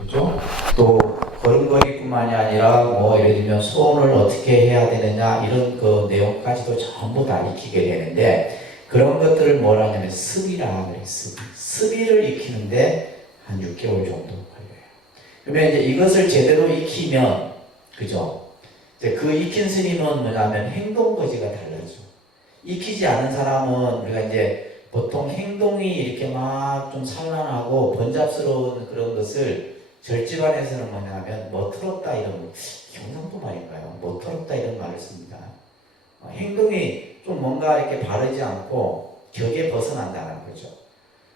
그죠? 또 걸음걸이뿐만이 아니라 뭐 예를 들면 소원을 어떻게 해야 되느냐 이런 그 내용까지도 전부 다 익히게 되는데 그런 것들을 뭐라 하냐면 습이라 그래요. 습이를 익히는데 한 6개월 정도 걸려요. 그러면 이제 이것을 제대로 익히면 그죠? 이제 그 익힌 스님은 뭐냐면 행동거지가 달라져. 익히지 않은 사람은 우리가 이제 보통 행동이 이렇게 막 좀 산란하고 번잡스러운 그런 것을 절집안에서는 뭐냐면 멋스럽다 이런 경상도 말인가요? 멋스럽다 이런 말을 씁니다. 행동이 좀 뭔가 이렇게 바르지 않고 격에 벗어난다는 거죠.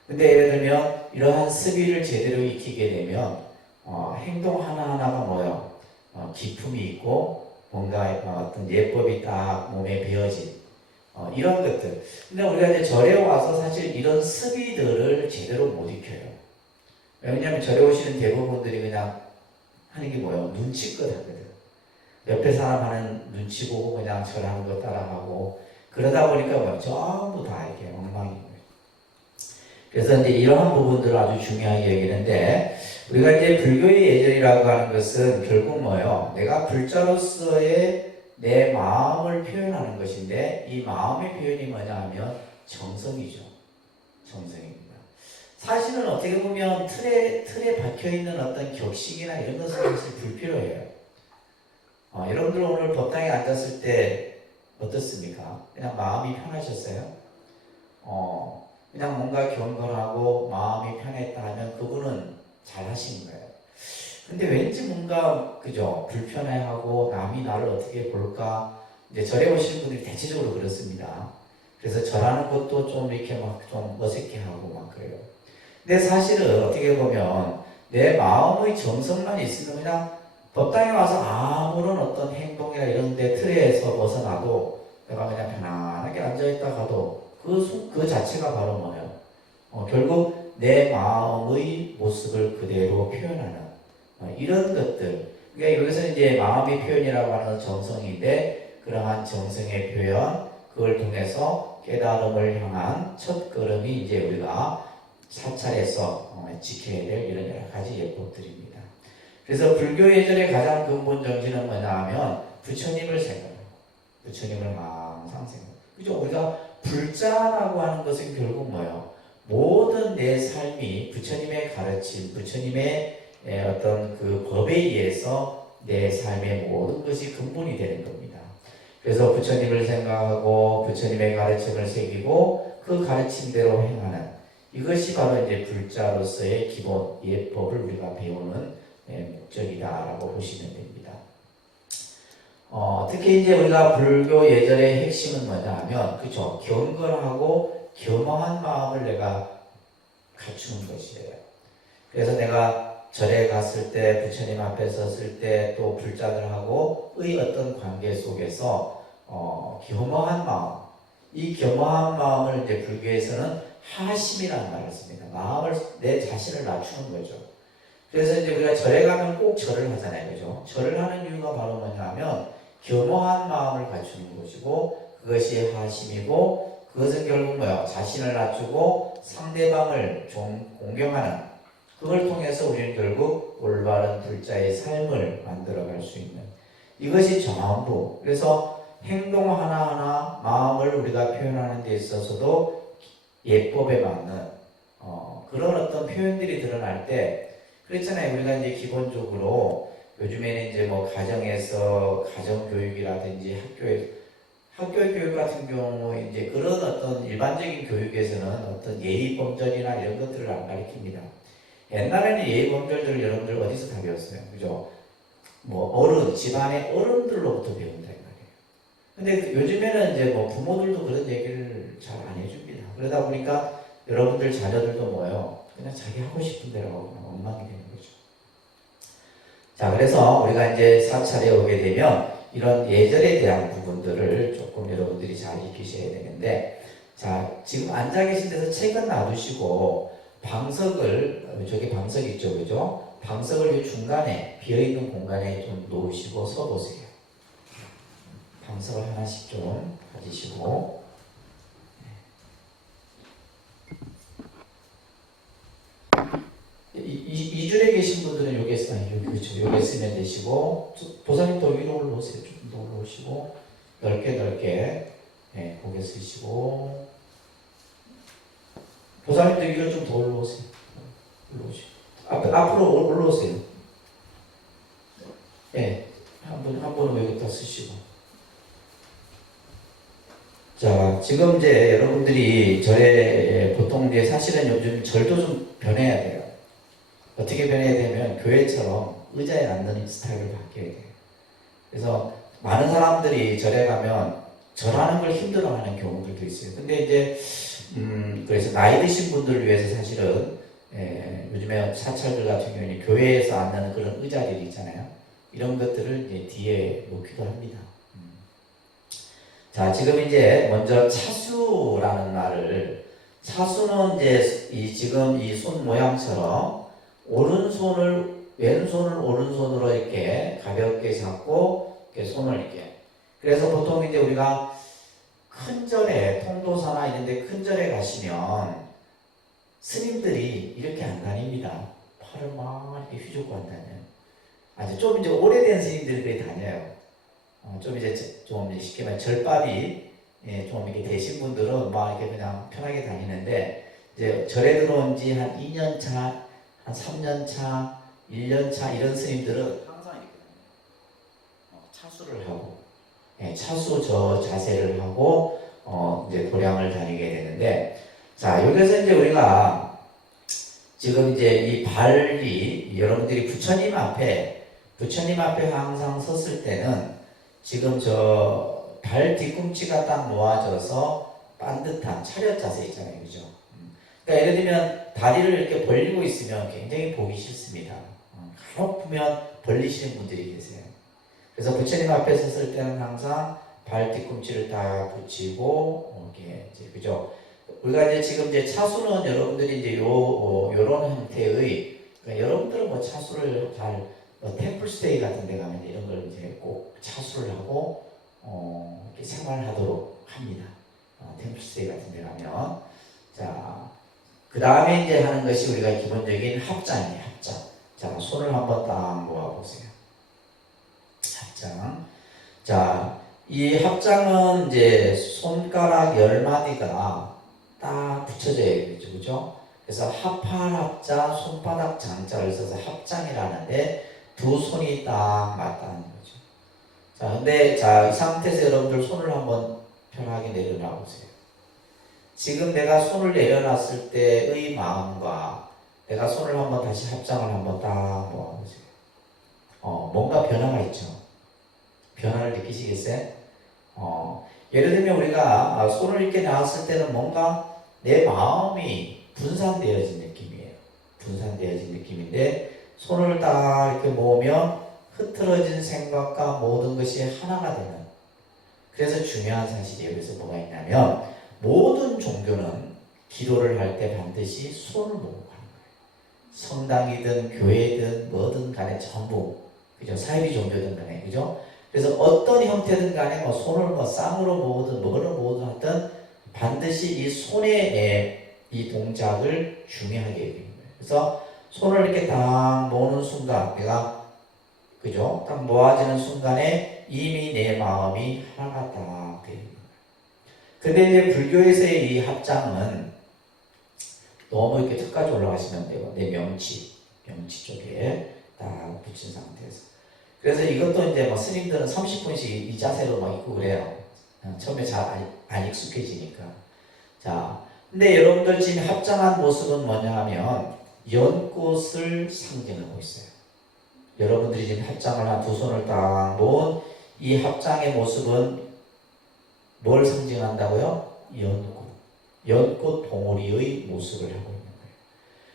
근데 예를 들면 이러한 습의를 제대로 익히게 되면 행동 하나하나가 뭐예요? 기품이 있고 뭔가 어떤 예법이 딱 몸에 배어진 이런 것들. 근데 우리가 이제 절에 와서 사실 이런 습의들을 제대로 못 익혀요. 왜냐하면 절에 오시는 대부분들이 그냥 하는 게 뭐예요? 눈치껏 하거든. 옆에 사람 하는 눈치 보고 그냥 절하는 거 따라하고 그러다 보니까 뭐 전부 다 이렇게 엉망인 거예요. 그래서 이제 이러한 부분들을 아주 중요하게 여기는데 우리가 이제 불교의 예절이라고 하는 것은 결국 뭐예요? 내가 불자로서의 내 마음을 표현하는 것인데 이 마음의 표현이 뭐냐 하면 정성이죠. 정성입니다. 사실은 어떻게 보면 틀에 박혀있는 어떤 격식이나 이런 것은 사실 불필요해요. 여러분들 오늘 법당에 앉았을 때 어떻습니까? 그냥 마음이 편하셨어요? 그냥 뭔가 경건하고 마음이 편했다 하면 그분은 잘 하신 거예요. 근데 왠지 뭔가 그죠 불편해하고 남이 나를 어떻게 볼까 이제 절에 오시는 분들이 대체적으로 그렇습니다. 그래서 절하는 것도 좀 이렇게 막 좀 어색해하고 막 그래요. 근데 사실은 어떻게 보면 내 마음의 정성만 있으면 그냥 법당에 와서 아무런 어떤 행동이나 이런 데 틀에서 벗어나도 내가 그냥 편안하게 앉아있다 가도 그 자체가 바로 뭐예요? 결국 내 마음의 모습을 그대로 표현하는 이런 것들. 그러니까 여기서 이제 마음의 표현이라고 하는 정성인데 그러한 정성의 표현 그걸 통해서 깨달음을 향한 첫 걸음이 이제 우리가 사찰에서 지켜야 될 이런 여러 가지 예법들입니다. 그래서 불교 예절의 가장 근본 정신은 뭐냐 하면 부처님을 생각하고 부처님을 항상 생각하고 그죠? 우리가 불자라고 하는 것은 결국 뭐예요? 모든 내 삶이 부처님의 가르침, 부처님의 어떤 그 법에 의해서 내 삶의 모든 것이 근본이 되는 겁니다. 그래서 부처님을 생각하고 부처님의 가르침을 새기고 그 가르침대로 행하는 이것이 바로 이제 불자로서의 기본 예법을 우리가 배우는 목적이다라고 보시면 됩니다. 특히 이제 우리가 불교 예절의 핵심은 뭐냐 하면 그죠? 경건하고 겸허한 마음을 내가 갖추는 것이에요. 그래서 내가 절에 갔을 때 부처님 앞에 섰을 때 또 불자들하고의 어떤 관계 속에서 겸허한 마음 이 겸허한 마음을 이제 불교에서는 하심이라는 말을 씁니다. 마음을 내 자신을 낮추는 거죠. 그래서 이제 우리가 절에 가면 꼭 절을 하잖아요. 그죠? 절을 하는 이유가 바로 뭐냐면 겸허한 마음을 갖추는 것이고 그것이 하심이고 그것은 결국 뭐야? 자신을 낮추고 상대방을 좀 공경하는 그걸 통해서 우리는 결국 올바른 불자의 삶을 만들어갈 수 있는 이것이 전부. 그래서 행동 하나하나 마음을 우리가 표현하는 데 있어서도 예법에 맞는 그런 어떤 표현들이 드러날 때 그렇잖아요. 우리가 이제 기본적으로 요즘에는 이제 뭐 가정에서 가정교육이라든지 학교의 교육 같은 경우 이제 그런 어떤 일반적인 교육에서는 어떤 예의 범절이나 이런 것들을 안 가르칩니다. 옛날에는 예의 범절들을 여러분들 어디서 다 배웠어요? 그죠? 뭐 집안의 어른들로부터 배운다 이 말이에요. 근데 요즘에는 이제 뭐 부모들도 그런 얘기를 잘 안 해줍니다. 그러다 보니까 여러분들 자녀들도 뭐예요? 그냥 자기 하고 싶은 대로 하고 그냥 엉망이 되는 거죠. 자, 그래서 우리가 이제 사찰에 오게 되면 이런 예절에 대한 부분들을 조금 여러분들이 잘 익히셔야 되는데, 자, 지금 앉아 계신 데서 책은 놔두시고 방석을 저기 방석 있죠, 그죠? 방석을 이 중간에 비어있는 공간에 좀 놓으시고 서보세요. 방석을 하나씩 좀 가지시고. 이줄에 계신 분들은 여기 쓰면 그렇죠. 여기 쓰면 되시고 보살님 더 위로 올라오세요. 조금 더 올라오시고 넓게 예, 고개 쓰시고 보살님도 위로 좀 더 올라오세요. 올라오시고 앞으로 올라오세요. 예, 한 분은 여기다 쓰시고. 자, 지금 이제 여러분들이 절에 보통 이제 사실은 요즘 절도 좀 변해야 돼요. 어떻게 변해야 되면 교회처럼 의자에 앉는 스타일을 바뀌어야 돼요. 그래서 많은 사람들이 절에 가면 절하는 걸 힘들어하는 경우들도 있어요. 근데 이제 그래서 나이 드신 분들을 위해서 사실은 요즘에 사찰들 같은 경우는 교회에서 앉는 그런 의자들이 있잖아요. 이런 것들을 이제 뒤에 놓기도 합니다. 자, 지금 이제 먼저 차수라는 말을 차수는 이제 지금 이 손 모양처럼 왼손을 오른손으로 이렇게 가볍게 잡고 이렇게 손을 이렇게. 그래서 보통 이제 우리가 큰 절에 통도사나 이런 데 큰 절에 가시면 스님들이 이렇게 안 다닙니다. 팔을 막 이렇게 휘젓고 안 다녀요. 아주 좀 이제 오래된 스님들이 그렇게 다녀요. 좀 이제 좀 쉽게 말해 절밥이 좀 이렇게 되신 분들은 막 이렇게 그냥 편하게 다니는데 이제 절에 들어온 지 한 2년 차, 한 3년 차, 1년 차 이런 스님들은 항상 이렇게 차수를 하고 차수 저 자세를 하고 이제 도량을 다니게 되는데 자 여기서 이제 우리가 지금 이제 이 발이 여러분들이 부처님 앞에 항상 섰을 때는 지금 저 발 뒤꿈치가 딱 모아져서 반듯한 차렷 자세 있잖아요. 그죠? 그러니까 예를 들면 다리를 이렇게 벌리고 있으면 굉장히 보기 싫습니다. 가로프면 벌리시는 분들이 계세요. 그래서 부처님 앞에 섰을 때는 항상 발 뒤꿈치를 다 붙이고 이렇게 이제 그죠? 우리가 이제 지금 이제 차수는 여러분들이 이제 요런 형태의 그러니까 여러분들은 뭐 차수를 잘 템플스테이 같은 데 가면 이런 걸 이제 꼭 차수를 하고 이렇게 생활하도록 합니다. 템플스테이 같은 데 가면 자 그 다음에 이제 하는 것이 우리가 기본적인 합장이에요. 합장. 자 손을 한번 딱 모아보세요. 합장. 자 이 합장은 이제 손가락 10마디가 딱 붙여져야 되죠. 그죠? 그래서 합팔합자 손바닥 장자를 써서 합장이라는데 두 손이 딱 맞다는 거죠. 자, 근데 이 상태에서 여러분들 손을 한번 편하게 내려놔 보세요. 지금 내가 손을 내려놨을 때의 마음과 내가 손을 한번 다시 합장을 한번 딱 모아보세요. 뭔가 변화가 있죠. 변화를 느끼시겠어요? 예를 들면 우리가 손을 이렇게 놨을 때는 뭔가 내 마음이 분산되어진 느낌이에요. 분산되어진 느낌인데 손을 딱 이렇게 모으면 흐트러진 생각과 모든 것이 하나가 되는 그래서 중요한 사실이 여기서 뭐가 있냐면 모든 종교는 기도를 할 때 반드시 손을 모으고 하는 거예요. 성당이든 교회든 뭐든 간에 전부 그죠? 사이비 종교든 간에 그죠? 그래서 어떤 형태든 간에 뭐 손을 뭐 쌍으로 모으든 뭐로 모으든 하여튼 반드시 이 손의 이 동작을 중요하게 여기는 거예요. 그래서 손을 이렇게 딱 모으는 순간 내가 그죠? 딱 모아지는 순간에 이미 내 마음이 하나가 딱 되는 거예요. 근데 이제 불교에서의 이 합장은 너무 이렇게 턱까지 올라가시면 돼요. 내 명치 쪽에 딱 붙인 상태에서. 그래서 이것도 이제 뭐 스님들은 30분씩 이 자세로 막 있고 그래요. 처음에 잘 안 익숙해지니까. 자, 근데 여러분들 지금 합장한 모습은 뭐냐 하면 연꽃을 상징하고 있어요. 여러분들이 지금 합장을 한 두 손을 딱 모은 이 합장의 모습은 뭘 상징한다고요? 연꽃 봉오리의 모습을 하고 있는 거예요.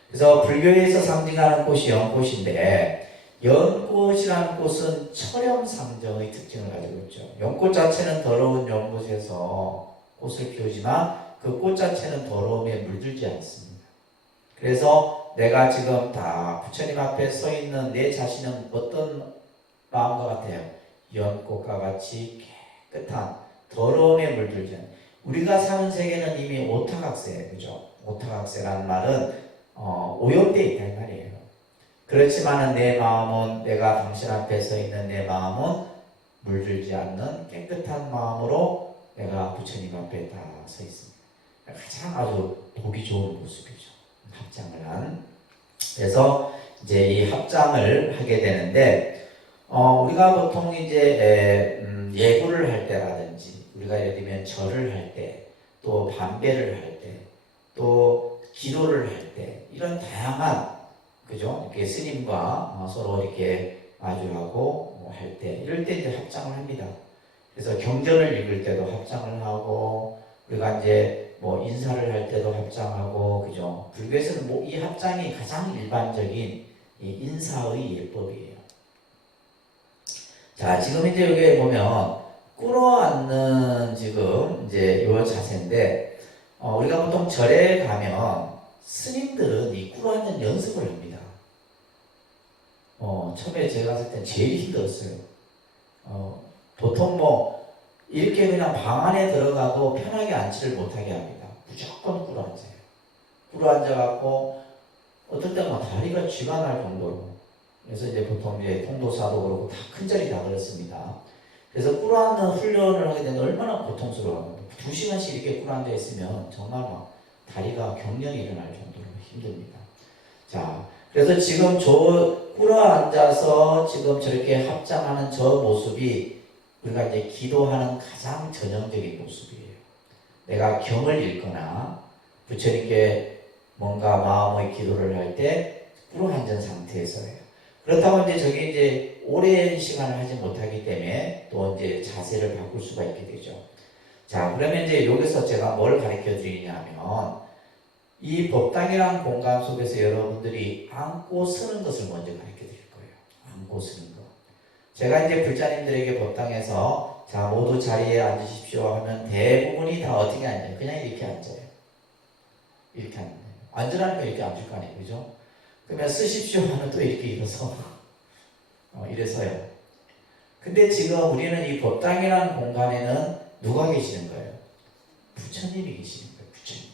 그래서 불교에서 상징하는 꽃이 연꽃인데 연꽃이라는 꽃은 철염상정의 특징을 가지고 있죠. 연꽃 자체는 더러운 연못에서 꽃을 피우지만 그 꽃 자체는 더러움에 물들지 않습니다. 그래서 내가 지금 다 부처님 앞에 서 있는 내 자신은 어떤 마음과 같아요? 연꽃과 같이 깨끗한 더러움에 물들지 않아요. 우리가 사는 세계는 이미 오타각세예요. 그죠? 오타각세라는 말은 오염되어 있다 이 말이에요. 그렇지만은 내 마음은 내가 당신 앞에 서 있는 내 마음은 물들지 않는 깨끗한 마음으로 내가 부처님 앞에 다 서 있습니다. 가장 아주 보기 좋은 모습이죠. 합장을 한. 그래서 이제 이 합장을 하게 되는데 우리가 보통 이제 예구를 할 때라든지 우리가 예를 들면 절을 할 때, 또 반배를 할 때, 또 기도를 할 때 이런 다양한 그죠? 이렇게 스님과 서로 이렇게 마주하고 할 때 이럴 때 이제 합장을 합니다. 그래서 경전을 읽을 때도 합장을 하고 우리가 이제 뭐 인사를 할 때도 합장하고 그죠? 불교에서는 뭐 이 합장이 가장 일반적인 이 인사의 예법이에요. 자, 지금 이제 여기 보면 꿇어앉는 지금 이제 요 자세인데 우리가 보통 절에 가면 스님들은 이 꿇어앉는 연습을 합니다. 처음에 제가 갔을 때 제일 힘들었어요. 보통 뭐 이렇게 그냥 방 안에 들어가도 편하게 앉지를 못하게 합니다. 무조건 꿇어 앉아요. 꿇어 앉아갖고 어떨 때는 다리가 쥐가 날 정도로. 그래서 이제 보통 이제 통도사도 그렇고 다 큰 자리 다 그렇습니다. 그래서 꿇어 앉는 훈련을 하게 되면 얼마나 고통스러워요. 2시간씩 이렇게 꿇어 앉아 있으면 정말 막 다리가 경련이 일어날 정도로 힘듭니다. 자, 그래서 지금 저 꿇어 앉아서 지금 저렇게 합장하는 저 모습이 우리가 이제 기도하는 가장 전형적인 모습이에요. 내가 경을 읽거나 부처님께 뭔가 마음의 기도를 할 때 꿇어 앉은 상태에서예요. 그렇다고 이제 저게 이제 오랜 시간을 하지 못하기 때문에 또 이제 자세를 바꿀 수가 있게 되죠. 자, 그러면 이제 여기서 제가 뭘 가르쳐 드리냐면 이 법당이라는 공간 속에서 여러분들이 앉고 서는 것을 먼저 가르쳐 드릴 거예요. 앉고 서는 거. 제가 이제 불자님들에게 법당에서 자, 모두 자리에 앉으십시오 하면 대부분이 다 어떻게 앉아요? 그냥 이렇게 앉아요. 이렇게 앉아요. 앉으라니까 이렇게 앉을 거 아니에요. 그죠? 그러면 쓰십시오 하면 또 이렇게 일어서 이래서요. 근데 지금 우리는 이 법당이라는 공간에는 누가 계시는 거예요? 부처님이 계시는 거예요. 부처님.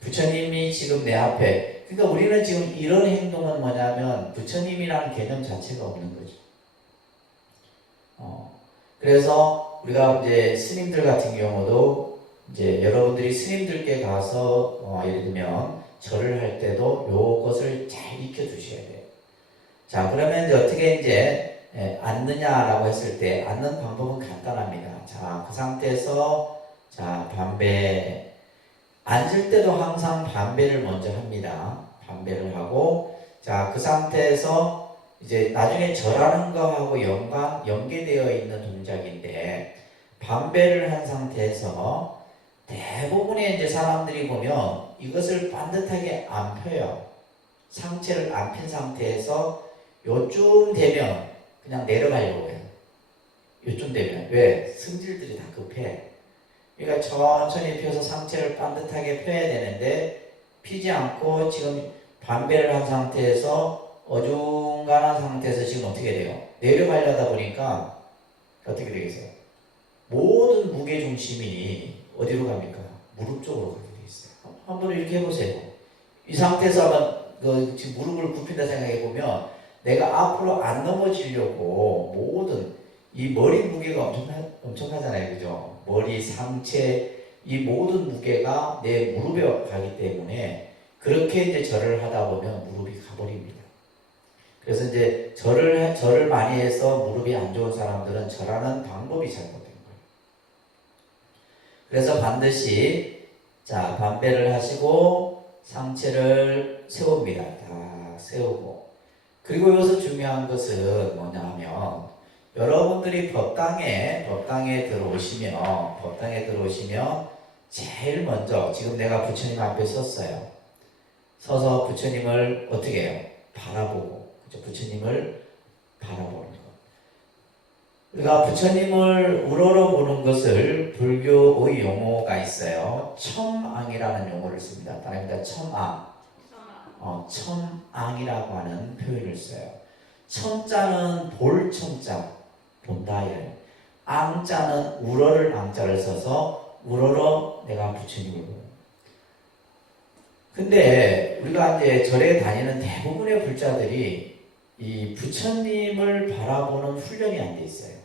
부처님이 지금 내 앞에. 그러니까 우리는 지금 이런 행동은 뭐냐면 부처님이라는 개념 자체가 없는 거죠. 그래서 우리가 이제 스님들 같은 경우도 이제 여러분들이 스님들께 가서 예를 들면 절을 할 때도 요것을 잘 익혀 주셔야 돼요. 자, 그러면 이제 어떻게 이제 앉느냐라고 했을 때 앉는 방법은 간단합니다. 자, 그 상태에서 자, 반배 앉을 때도 항상 반배를 먼저 합니다. 반배를 하고 자, 그 상태에서 이제 나중에 절하는 거하고 연계되어 있는 동작인데 반배를 한 상태에서 대부분의 이제 사람들이 보면 이것을 반듯하게 안 펴요. 상체를 안 핀 상태에서 요쯤 되면 그냥 내려가려고 해요. 요쯤 되면. 왜? 승질들이 다 급해. 그러니까 천천히 펴서 상체를 반듯하게 펴야 되는데 피지 않고 지금 반배를 한 상태에서 어중간한 상태에서 지금 어떻게 돼요? 내려가려다 보니까 어떻게 되겠어요? 모든 무게중심이 어디로 갑니까? 무릎 쪽으로 가게 돼 있어요. 한번 이렇게 해보세요. 이 상태에서 한번 지금 무릎을 굽힌다 생각해보면 내가 앞으로 안 넘어지려고 모든 이 머리 무게가 엄청나잖아요. 그죠? 머리, 상체 이 모든 무게가 내 무릎에 가기 때문에 그렇게 이제 절을 하다 보면 무릎이 가버립니다. 그래서 이제 절을 많이 해서 무릎이 안 좋은 사람들은 절하는 방법이 잘못된 거예요. 그래서 반드시 자, 반배를 하시고 상체를 세웁니다. 다 세우고. 그리고 여기서 중요한 것은 뭐냐 하면 여러분들이 법당에 들어오시면 제일 먼저 지금 내가 부처님 앞에 섰어요. 서서 부처님을 어떻게 해요? 바라보고. 부처님을 바라보는 것. 우리가 부처님을 우러러보는 것을 불교의 용어가 있어요. 첨앙이라는 용어를 씁니다. 따라합니다. 첨앙. 첨앙이라고 하는 표현을 써요. 첨자는 볼 첨자, 본다 이래요. 앙자는 우러를 앙자를 써서 우러러 내가 부처님을 보는. 근데 우리가 이제 절에 다니는 대부분의 불자들이 이 부처님을 바라보는 훈련이 안 돼 있어요.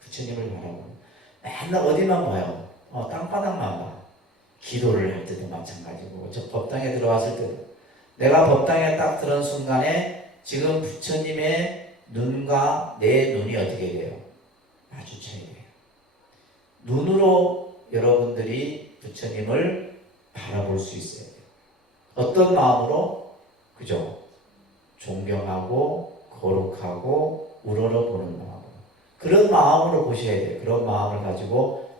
부처님을 바라보는. 맨날 어디만 봐요? 땅바닥만 봐. 기도를 할 때도 마찬가지고, 저 법당에 들어왔을 때도. 내가 법당에 딱 들어온 순간에 지금 부처님의 눈과 내 눈이 어떻게 돼요? 마주쳐야 돼요. 눈으로 여러분들이 부처님을 바라볼 수 있어야 돼요. 어떤 마음으로? 그죠? 존경하고 거룩하고 우러러보는 마음으로. 그런 마음으로 보셔야 돼요. 그런 마음을 가지고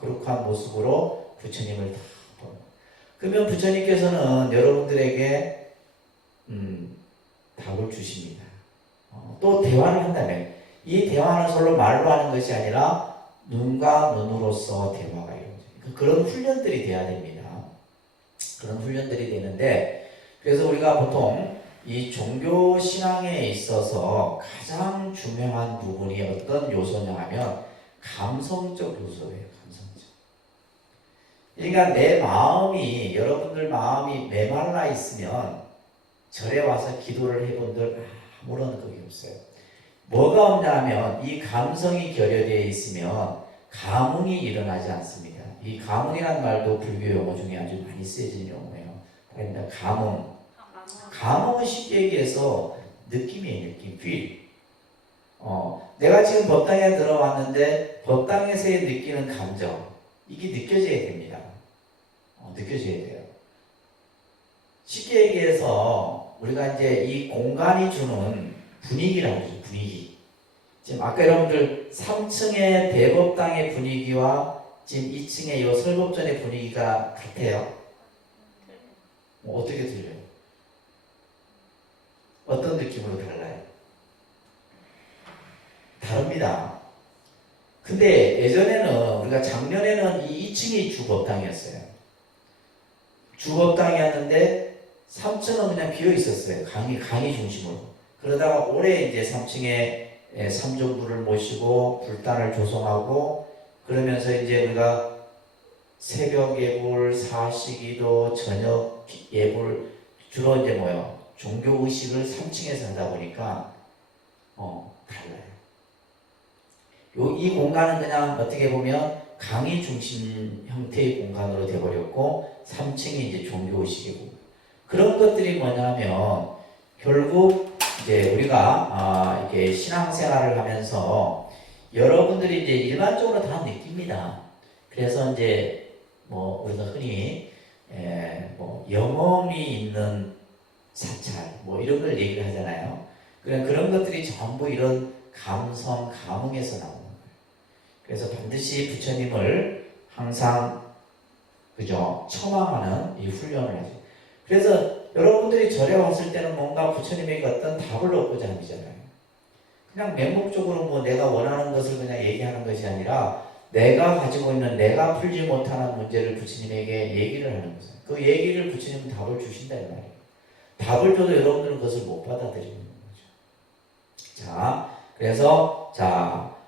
거룩한 모습으로 부처님을 다 보는. 그러면 부처님께서는 여러분들에게 답을 주십니다. 또 대화를 한다면 이 대화는 서로 말로 하는 것이 아니라 눈과 눈으로서 대화가 이루어져요. 그런 훈련들이 돼야 됩니다. 그런 훈련들이 되는데, 그래서 우리가 보통 이 종교 신앙에 있어서 가장 중요한 부분이 어떤 요소냐 하면 감성적 요소예요. 감성적. 그러니까 내 마음이, 여러분들 마음이 메말라 있으면 절에 와서 기도를 해본들 아무런 그게 없어요. 뭐가 없냐면 이 감성이 결여되어 있으면 감흥이 일어나지 않습니다. 이 감흥이라는 말도 불교 용어 중에 아주 많이 쓰여진 용어예요. 그러니까 감흥. 감흥은 쉽게 얘기해서 느낌이에요. 느낌, feel. 내가 지금 법당에 들어왔는데 법당에서 느끼는 감정, 이게 느껴져야 됩니다. 느껴져야 돼요. 쉽게 얘기해서 우리가 이제 이 공간이 주는 분위기라고 하죠. 분위기. 지금 아까 여러분들 3층의 대법당의 분위기와 지금 2층의 이 설법전의 분위기가 같아요. 어떻게 들려요? 어떤 느낌으로 달라요? 다릅니다. 근데 예전에는, 우리가 작년에는 이 2층이 주법당이었어요. 주법당이었는데 3층은 그냥 비어 있었어요. 강의 중심으로. 그러다가 올해 이제 3층에 삼존부를 모시고 불단을 조성하고, 그러면서 이제 우리가 새벽 예불, 사시기도, 저녁 예불, 주로 이제 뭐요? 종교 의식을 3층에서 하다 보니까 달라요. 이 공간은 그냥 어떻게 보면 강의 중심 형태의 공간으로 되어버렸고 3층이 이제 종교 의식이고, 그런 것들이 뭐냐면 결국 이제 우리가 이게 신앙생활을 하면서 여러분들이 이제 일반적으로 다 느낍니다. 그래서 이제 뭐 우리가 흔히 뭐 영험이 있는 사찰 뭐 이런 걸 얘기를 하잖아요. 그런 것들이 전부 이런 감성, 감흥에서 나오는 거예요. 그래서 반드시 부처님을 항상 그죠? 첨앙하는 이 훈련을 하죠. 그래서 여러분들이 절에 왔을 때는 뭔가 부처님에게 어떤 답을 얻고자 하잖아요. 그냥 맹목적으로 뭐 내가 원하는 것을 그냥 얘기하는 것이 아니라 내가 가지고 있는, 내가 풀지 못하는 문제를 부처님에게 얘기를 하는 거죠. 그 얘기를 부처님은 답을 주신다는 말이에요. 답을 줘도 여러분들은 그것을 못 받아들이는 거죠. 자, 그래서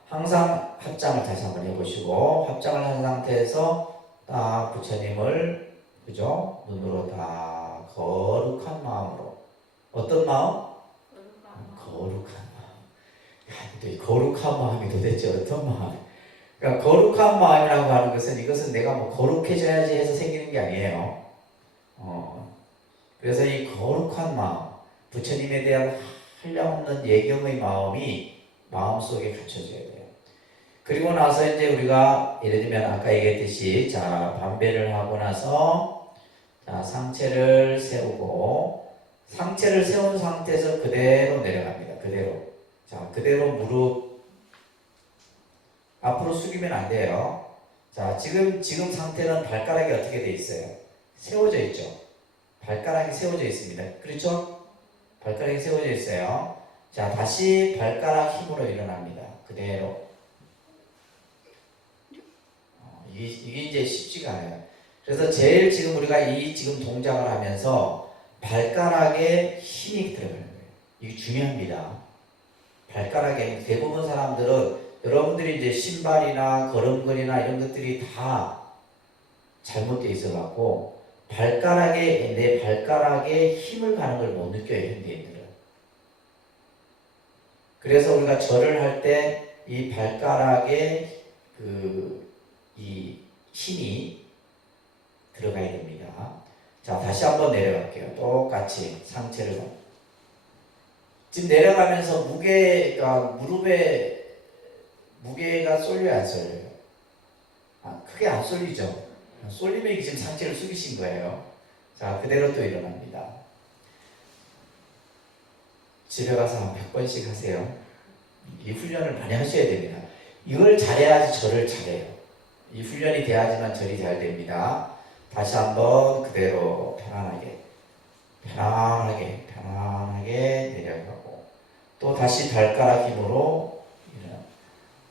항상 합장을 다시 한번 해보시고, 합장을 한 상태에서 딱 부처님을 그죠? 눈으로 다 거룩한 마음으로. 어떤 마음? 거룩한 마음. 또 이 거룩한 마음이 도대체 어떤 마음? 그러니까 거룩한 마음이라고 하는 것은, 이것은 내가 뭐 거룩해져야지 해서 생기는 게 아니에요. 그래서 이 거룩한 마음, 부처님에 대한 한량없는 예경의 마음이 마음속에 갖춰져야 돼요. 그리고 나서 이제 우리가 예를 들면 아까 얘기했듯이 반배를 하고 나서 상체를 세우고, 상체를 세운 상태에서 그대로 내려갑니다. 그대로 무릎 앞으로 숙이면 안 돼요. 지금 상태는 발가락이 어떻게 돼 있어요? 세워져 있죠. 발가락이 세워져 있습니다. 그렇죠? 발가락이 세워져 있어요. 다시 발가락 힘으로 일어납니다. 그대로. 이게 이제 쉽지가 않아요. 그래서 제일 지금 우리가 이 지금 동작을 하면서 발가락에 힘이 들어가는 거예요. 이게 중요합니다. 발가락에, 대부분 사람들은 여러분들이 이제 신발이나 걸음걸이나 이런 것들이 다 잘못되어 있어갖고 내 발가락에 힘을 가는 걸 못 느껴요, 현대인들은. 그래서 우리가 절을 할 때 이 발가락에 이 힘이 들어가야 됩니다. 자, 다시 한번 내려갈게요. 똑같이 상체를. 지금 내려가면서 무릎에 무게가 쏠려요, 안 쏠려요? 크게 안 쏠리죠? 쏠리면 지금 상체를 숙이신 거예요. 자, 그대로 또 일어납니다. 집에 가서 한 100번씩 하세요. 이 훈련을 많이 하셔야 됩니다. 이걸 잘해야지 절을 잘해요. 이 훈련이 돼야지만 절이 잘 됩니다. 다시 한번 그대로 편안하게 내려가고 또 다시 발가락 힘으로 일어나고.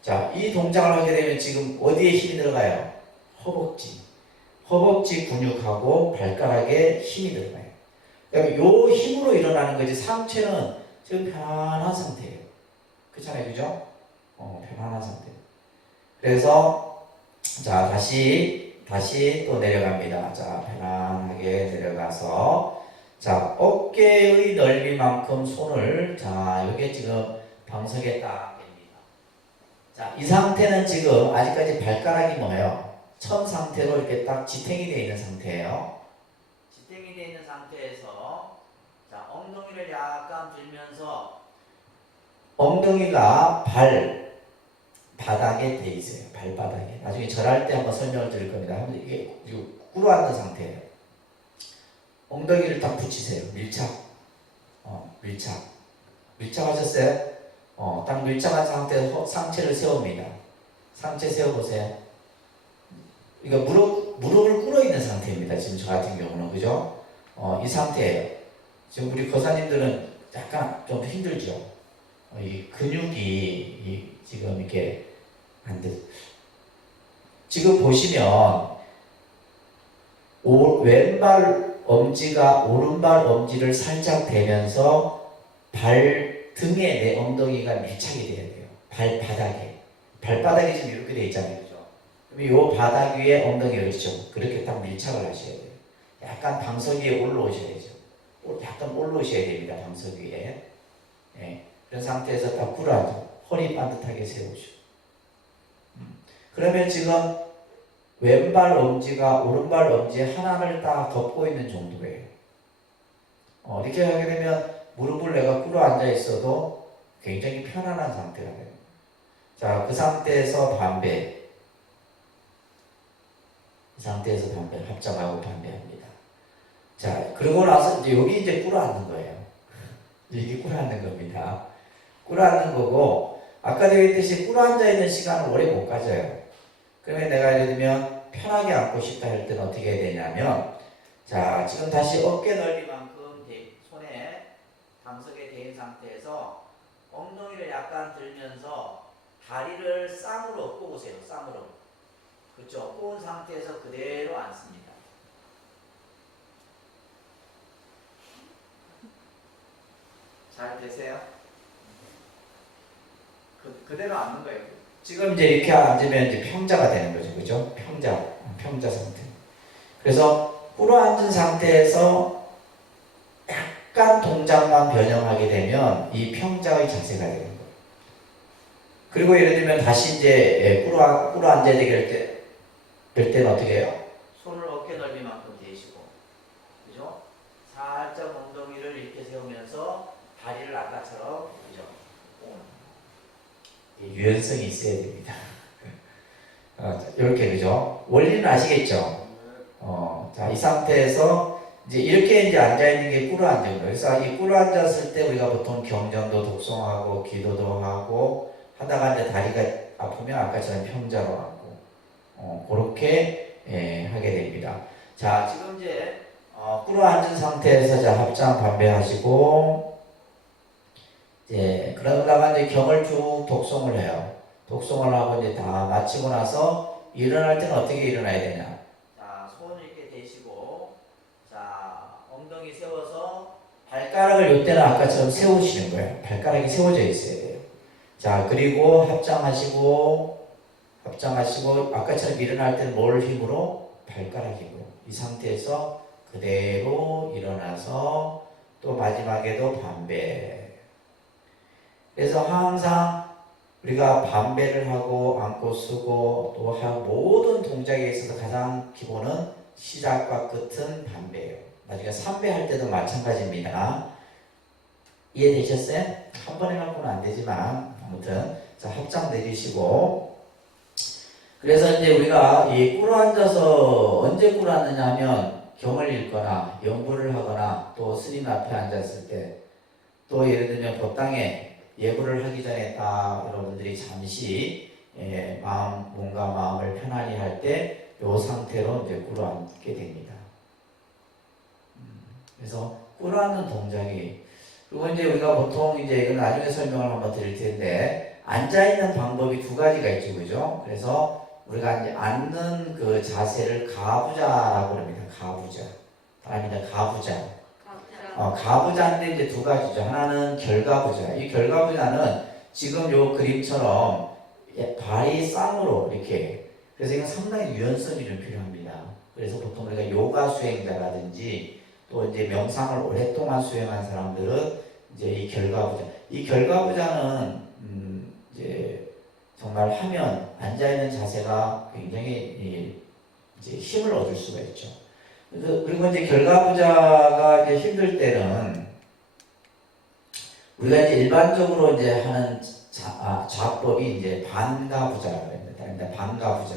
자, 이 동작을 하게 되면 지금 어디에 힘이 들어가요? 허벅지 근육하고 발가락에 힘이 들어가요. 그러니까 요 힘으로 일어나는 거지 상체는 지금 편안한 상태예요. 그렇잖아요, 그죠? 편안한 상태. 그래서 자, 다시 또 내려갑니다. 자, 편안하게 내려가서 자, 어깨의 넓이만큼 손을 자, 요게 지금 방석에 딱 댑니다. 자, 이 상태는 지금 아직까지 발가락이 뭐예요? 천 상태로 이렇게 딱 지탱이 되어 있는 상태예요. 지탱이 되어 있는 상태에서 자, 엉덩이를 약간 들면서 엉덩이가 발바닥에 돼 있어요. 발바닥에. 나중에 절할 때 한번 설명을 드릴 겁니다. 이게 꿇어앉는 상태예요. 엉덩이를 딱 붙이세요. 밀착하셨어요? 딱 밀착한 상태에서 상체를 세웁니다. 상체 세워보세요. 이거 무릎을 꿇어 있는 상태입니다. 지금 저 같은 경우는, 그죠? 이 상태예요. 지금 우리 거사님들은 약간 좀 힘들죠? 이 근육이 지금 이렇게 안 돼. 지금 보시면 왼발 엄지가 오른발 엄지를 살짝 대면서 발등에 내 엉덩이가 밀착이 돼야 돼요. 발바닥이 지금 이렇게 돼 있잖아요, 그죠? 그럼 이 바닥 위에 엉덩이가 있죠. 그렇게 딱 밀착을 하셔야 돼요. 약간 방석 위에 올라오셔야죠. 약간 올라오셔야 됩니다, 방석 위에. 네. 그런 상태에서 딱 꿇어앉아. 허리 반듯하게 세우시고. 그러면 지금 왼발 엄지가 오른발 엄지 하나를 딱 덮고 있는 정도예요. 이렇게 하게 되면 무릎을 내가 꿇어앉아 있어도 굉장히 편안한 상태가 됩니다. 자, 그 상태에서 반배. 합장하고 반배합니다. 자, 그러고 나서 여기 이제 꿇어앉는 거예요. 이게 꿇어앉는 겁니다. 꿇어앉는 거고, 아까도 얘기했듯이 꿇어앉아 있는 시간을 오래 못 가져요. 그러면 내가 예를 들면 편하게 앉고 싶다 할 때는 어떻게 해야 되냐면, 자, 지금 다시 어깨 넓이만큼 손에 방석에 대인 상태에서 엉덩이를 약간 들면서 다리를 쌍으로 꼬으세요. 쌍으로. 그렇죠? 꼬은 상태에서 그대로 앉습니다. 잘 되세요? 그대로 앉는 거예요. 지금 이제 이렇게 앉으면 이제 평자가 되는 거죠. 그죠? 평자 상태. 그래서 꿇어앉은 상태에서 약간 동작만 변형하게 되면 이 평자의 자세가 되는 거예요. 그리고 예를 들면 다시 이제 꿇어앉아야 될 때는 어떻게 해요? 손을 어깨 넓이만큼 대시고, 그죠? 살짝 엉덩이를 이렇게 세우면서 다리를 아까처럼, 그죠? 유연성이 있어야 됩니다. 이렇게, 그죠? 원리는 아시겠죠? 자, 이 상태에서 이렇게 앉아있는 게 꿇어앉은 거예요. 그래서 이 꿇어앉았을 때 우리가 보통 경전도 독송하고 기도도 하고 하다가 이제 다리가 아프면 아까처럼 평자로 앉고, 그렇게 하게 됩니다. 자, 지금 이제 꿇어앉은 상태에서 자, 합장 반배하시고, 그러다가 이제 경을 쭉 독송을 해요. 독송을 하고 이제 다 마치고 나서 일어날 때는 어떻게 일어나야 되냐? 자, 손을 이렇게 대시고, 자, 엉덩이 세워서 발가락을 이때는 아까처럼 세우시는 거예요. 발가락이 세워져 있어야 돼요. 자, 그리고 합장하시고, 아까처럼 일어날 때는 뭘 힘으로? 발가락 힘으로. 이 상태에서 그대로 일어나서 또 마지막에도 반배. 그래서 항상 우리가 반배를 하고 앉고 쓰고 또 모든 동작에 있어서 가장 기본은 시작과 끝은 반배예요. 나중에 삼배할 때도 마찬가지입니다. 이해되셨어요? 한 번에 갖고는 안 되지만 아무튼 자, 합장 내리시고. 그래서 이제 우리가 이 꿇어 앉아서 언제 꿇어 앉느냐 하면 경을 읽거나 연구를 하거나 또 스님 앞에 앉았을 때 또 예를 들면 법당에 예불을 하기 전에 딱 여러분들이 잠시 뭔가 마음을 편안히 할 때 이 상태로 이제 꿇어 앉게 됩니다. 그래서 꿇어 앉는 동작이, 그리고 이제 우리가 보통 이제 이건 나중에 설명을 한번 드릴 텐데 앉아 있는 방법이 두 가지가 있죠, 그죠? 그래서 우리가 이제 앉는 그 자세를 가부좌라고 합니다. 가부좌. 아닙니다. 가부좌. 가부좌인데 이제 두 가지죠. 하나는 결가부좌. 이 결가부좌는 지금 요 그림처럼 발이 쌍으로 이렇게, 그래서 이건 상당히 유연성이 좀 필요합니다. 그래서 보통 우리가 요가 수행자라든지 또 이제 명상을 오랫동안 수행한 사람들은 이제 이 결가부좌. 이 결가부좌는 이제 정말 하면 앉아있는 자세가 굉장히 이제 힘을 얻을 수가 있죠. 그리고 이제 결가부좌가 이제 힘들 때는 우리가 이제 일반적으로 이제 하는 좌법이 이제 반가부좌라고 합니다. 반가부좌.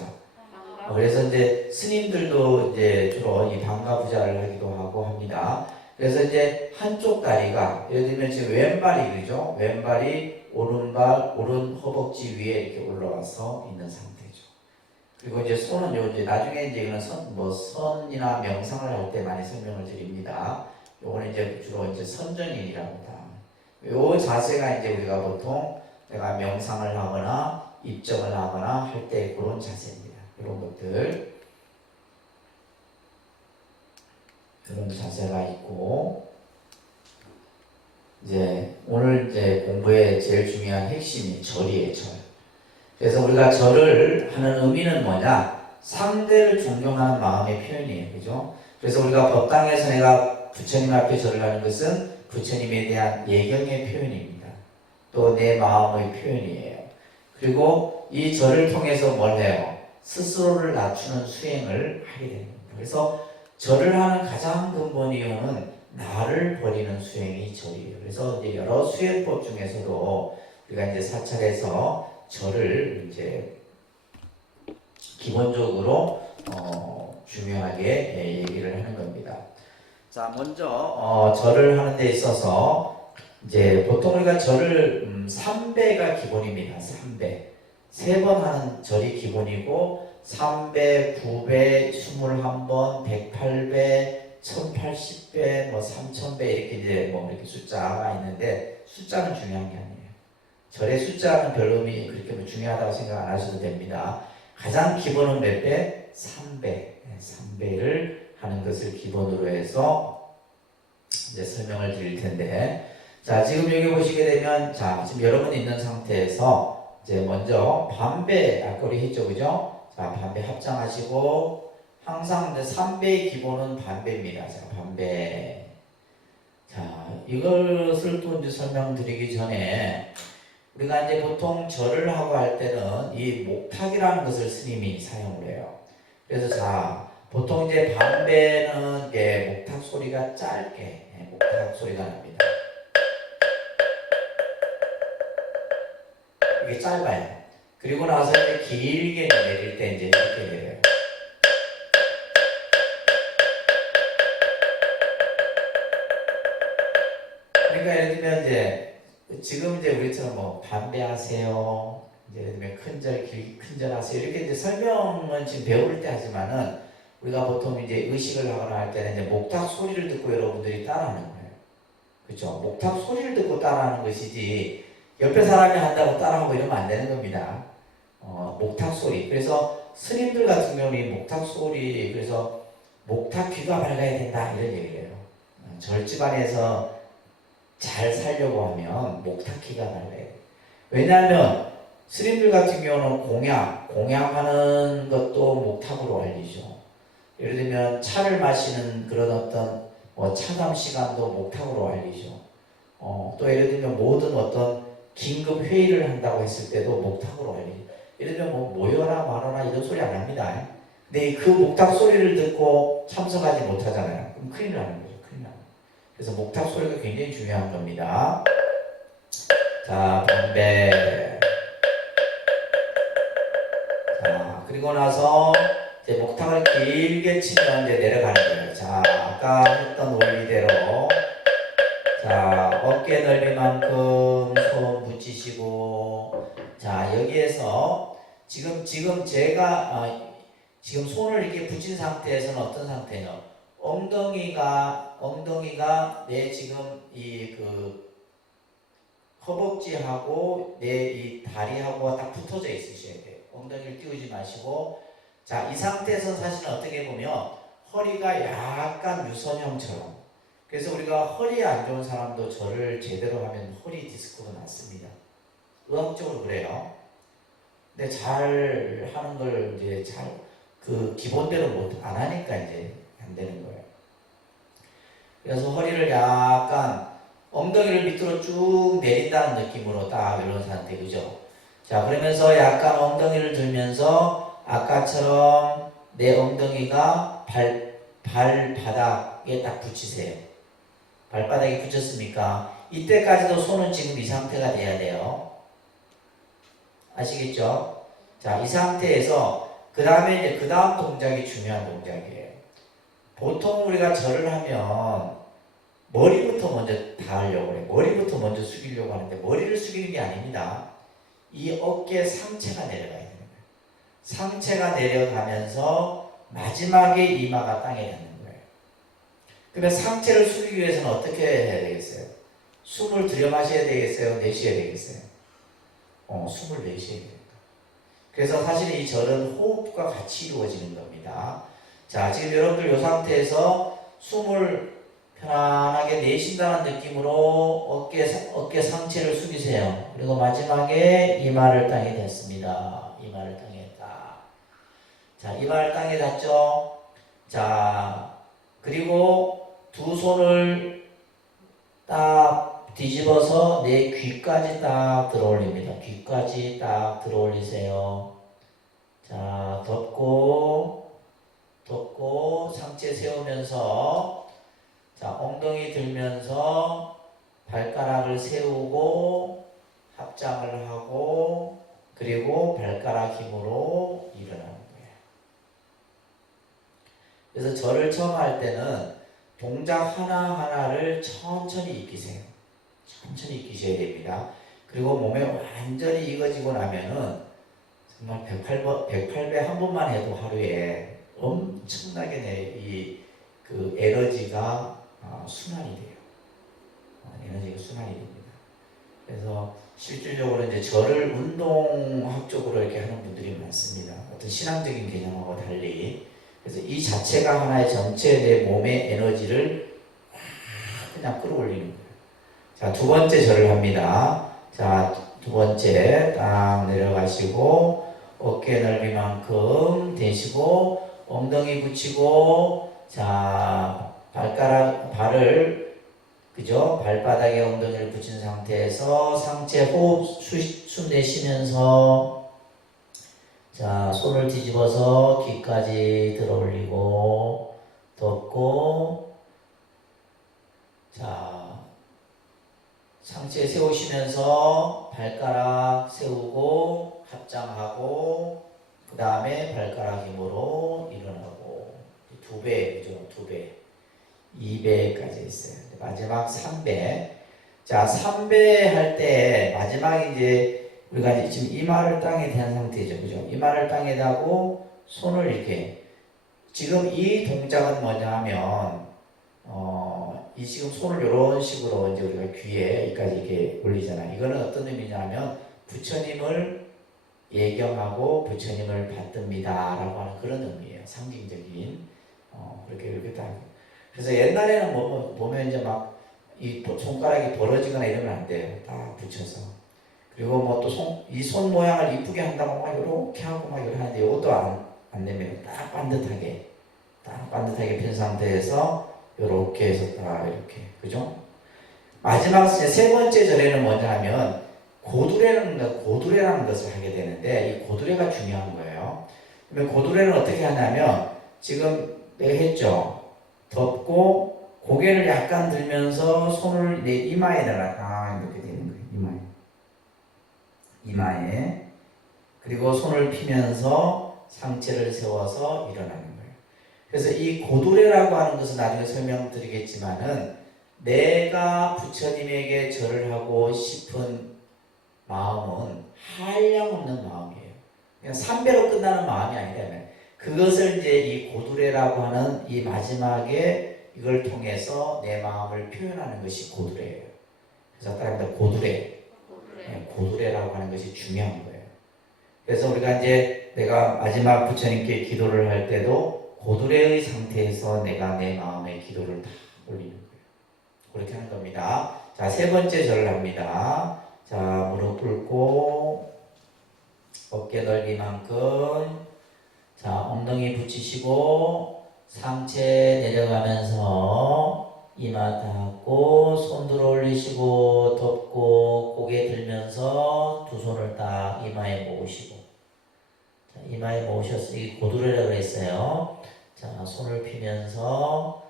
그래서 이제 스님들도 이제 주로 이 반가부좌를 하기도 하고 합니다. 그래서 이제 한쪽 다리가 예를 들면 지금 왼발이 그죠? 왼발이 오른발 오른 허벅지 위에 이렇게 올라와서 있는 상태죠. 그리고 이제 손은 요 이제 나중에 이제 이거는 선이나 명상을 할 때 많이 설명을 드립니다. 요거는 이제 주로 이제 선전인이라고 합니다. 요 자세가 이제 우리가 보통 내가 명상을 하거나 입정을 하거나 할 때 그런 자세입니다. 이런 것들, 이런 자세가 있고, 이제 오늘 이제 공부의 제일 중요한 핵심이 절이에요, 절. 그래서 우리가 절을 하는 의미는 뭐냐? 상대를 존경하는 마음의 표현이에요, 그죠? 그래서 우리가 법당에서 내가 부처님 앞에 절을 하는 것은 부처님에 대한 예경의 표현입니다. 또 내 마음의 표현이에요. 그리고 이 절을 통해서 뭘 해요? 스스로를 낮추는 수행을 하게 됩니다. 그래서 절을 하는 가장 근본 이유는 나를 버리는 수행이 절이에요. 그래서 이제 여러 수행법 중에서도 우리가 이제 사찰에서 절을 이제 기본적으로 중요하게 얘기를 하는 겁니다. 자, 먼저 절을 하는 데 있어서 이제 보통 우리가 절을 3배가 기본입니다. 3배. 3번 하는 절이 기본이고 3배, 9배, 21번, 108배, 1080배, 3000배 이렇게 이제 이렇게 숫자가 있는데 숫자는 중요한 게 아니에요. 절의 숫자는 별로 그렇게 중요하다고 생각 안 하셔도 됩니다. 가장 기본은 몇 배? 3배. 3배를 하는 것을 기본으로 해서 이제 설명을 드릴 텐데, 자, 지금 여기 보시게 되면, 자, 지금 여러분이 있는 상태에서 이제 먼저 반배 앞걸이 했죠, 그죠? 자, 반배 합장하시고, 항상 3배의 기본은 반배입니다. 자, 반배. 자, 이것을 또 이제 설명드리기 전에, 우리가 이제 보통 절을 하고 할 때는 이 목탁이라는 것을 스님이 사용을 해요. 그래서 자, 보통 이제 반배는 이게 목탁 소리가 짧게, 목탁 소리가 납니다. 이게 짧아요. 그리고 나서 이제 길게 내릴 때 이제 이렇게 내려요. 그러니까 예를 들면 이제 지금 이제 우리처럼 반배하세요. 이제 예를 들면 큰절 하세요. 이렇게 이제 설명은 지금 배울 때 하지만은 우리가 보통 이제 의식을 하거나 할 때는 이제 목탁 소리를 듣고 여러분들이 따라하는 거예요. 그렇죠? 목탁 소리를 듣고 따라하는 것이지 옆에 사람이 한다고 따라하고 이러면 안 되는 겁니다. 목탁 소리. 그래서 스님들 같은 경우는 이 목탁 소리, 그래서 목탁 귀가 밝아야 된다 이런 얘기를 해요. 절집안에서 잘 살려고 하면 목탁 귀가 밝아야 돼요. 왜냐하면 스님들 같은 경우는 공양하는 것도 목탁으로 알리죠. 예를 들면 차를 마시는 그런 어떤 뭐 차담 시간도 목탁으로 알리죠. 또 예를 들면 모든 어떤 긴급 회의를 한다고 했을 때도 목탁으로 알리죠. 예를 들면 뭐 모여라 말아라 이런 소리 안 합니다. 근데 그 목탁 소리를 듣고 참석하지 못하잖아요. 그럼 큰일 나는 거죠. 큰일 나는 거죠. 그래서 목탁 소리가 굉장히 중요한 겁니다. 자, 담배. 자, 그리고 나서 이제 목탁을 길게 치면 이제 내려가는 거예요. 자, 아까 했던 원리대로 자, 어깨 넓이만큼 손 붙이시고 자, 여기에서 지금 제가 지금 손을 이렇게 붙인 상태에서는 어떤 상태예요? 엉덩이가 내 지금 이 그 허벅지하고 내 이 다리하고 딱 붙어져 있으셔야 돼요. 엉덩이를 띄우지 마시고 자, 이 상태에서 사실은 어떻게 보면 허리가 약간 유선형처럼 그래서 우리가 허리 안 좋은 사람도 저를 제대로 하면 허리 디스크가 났습니다. 의학적으로 그래요. 근데 잘 하는 걸 이제 그 기본대로 안 하니까 이제 안 되는 거예요. 그래서 허리를 약간 엉덩이를 밑으로 쭉 내린다는 느낌으로 딱 이런 상태, 그죠? 자, 그러면서 약간 엉덩이를 들면서 아까처럼 내 엉덩이가 발바닥에 딱 붙이세요. 발바닥에 붙였습니까? 이때까지도 손은 지금 이 상태가 돼야 돼요. 아시겠죠? 자, 이 상태에서 그 다음에 이제 그 다음 동작이 중요한 동작이에요. 보통 우리가 절을 하면 머리부터 먼저 닿으려고 해요. 머리부터 먼저 숙이려고 하는데 머리를 숙이는 게 아닙니다. 이 어깨 상체가 내려가야 되는 거예요. 상체가 내려가면서 마지막에 이마가 땅에 닿는 거예요. 그러면 상체를 숙이기 위해서는 어떻게 해야 되겠어요? 숨을 들여 마셔야 되겠어요? 내쉬어야 되겠어요? 숨을 내쉬어야 됩니다. 그래서 사실 이 절은 호흡과 같이 이루어지는 겁니다. 자, 지금 여러분들 이 상태에서 숨을 편안하게 내쉰다는 느낌으로 어깨 상체를 숙이세요. 그리고 마지막에 이마를 땅에 댔습니다. 이마를 땅에 댔다. 자, 이마를 땅에 댔죠? 자, 그리고 두 손을 딱 뒤집어서 내 귀까지 딱 들어올립니다. 귀까지 딱 들어올리세요. 자, 덮고 상체 세우면서 자, 엉덩이 들면서 발가락을 세우고 합장을 하고 그리고 발가락 힘으로 일어나는 거예요. 그래서 절을 처음 할 때는 동작 하나하나를 천천히 익히세요. 천천히 익히셔야 됩니다. 그리고 몸에 완전히 익어지고 나면은 정말 108배 한 번만 해도 하루에 엄청나게 그 에너지가 순환이 돼요. 에너지가 순환이 됩니다. 그래서 실질적으로 이제 절을 운동학적으로 이렇게 하는 분들이 많습니다. 어떤 신앙적인 개념하고 달리. 그래서 이 자체가 하나의 전체 내 몸의 에너지를 그냥 끌어올리는 거예요. 자, 두 번째 절을 합니다. 자, 두 번째 딱 내려가시고 어깨 넓이만큼 대시고 엉덩이 붙이고 자, 발을 그죠? 발바닥에 엉덩이를 붙인 상태에서 상체 호흡 숨 내쉬면서 자, 손을 뒤집어서 귀까지 들어올리고 덮고 자, 상체 세우시면서 발가락 세우고 합장하고 그 다음에 발가락 힘으로 일어나고 2배, 그죠? 2배 2배까지 있어요. 마지막 3배. 자, 3배 할 때 마지막에 이제 우리가 이제 지금 이마를 땅에 대한 상태죠. 그죠? 이마를 땅에 대고 손을 이렇게 지금 이 동작은 뭐냐 하면 이 지금 손을 이런 식으로 이제 우리가 귀에 여기까지 이렇게 올리잖아요. 이거는 어떤 의미냐면 부처님을 예경하고 부처님을 받듭니다라고 하는 그런 의미예요. 상징적인 그렇게 이렇게 딱. 그래서 옛날에는 뭐 보면 이제 막 이 손가락이 벌어지거나 이러면 안 돼요. 딱 붙여서. 그리고 뭐 또 이 손 모양을 이쁘게 한다고 막 이렇게 하고 막 이렇게 하는데 이것도 안 되면 딱 반듯하게 딱 반듯하게 핀 상태에서 이렇게 해서 딱 이렇게, 그죠? 마지막 세 번째 절에는 뭐냐 하면 고두레라는 것을 하게 되는데 이 고두레가 중요한 거예요. 그러면 고두레는 어떻게 하냐면 지금 내가 했죠. 덮고 고개를 약간 들면서 손을 내 이마에 넣어라. 이렇게 되는 거예요. 이마에. 그리고 손을 피면서 상체를 세워서 일어나는 거예요. 그래서 이 고두레라고 하는 것은 나중에 설명드리겠지만은 내가 부처님에게 절을 하고 싶은 마음은 한량없는 마음이에요. 그냥 삼배로 끝나는 마음이 아니라 그것을 이제 이 고두레라고 하는 이 마지막에 이걸 통해서 내 마음을 표현하는 것이 고두레예요. 그래서 따라합니다. 고두레. 고두레라고 하는 것이 중요한 거예요. 그래서 우리가 이제 내가 마지막 부처님께 기도를 할 때도 고두레의 상태에서 내가 내 마음의 기도를 다 올리는 거예요. 그렇게 하는 겁니다. 자, 세 번째 절을 합니다. 자, 무릎 꿇고 어깨 넓이만큼 자, 엉덩이 붙이시고 상체 내려가면서 이마 닫고 손 들어 올리시고 덮고 고개 들면서 두 손을 딱 이마에 모으시고 자, 이마에 모으셨으니 이 고두레라고 했어요. 자, 손을 피면서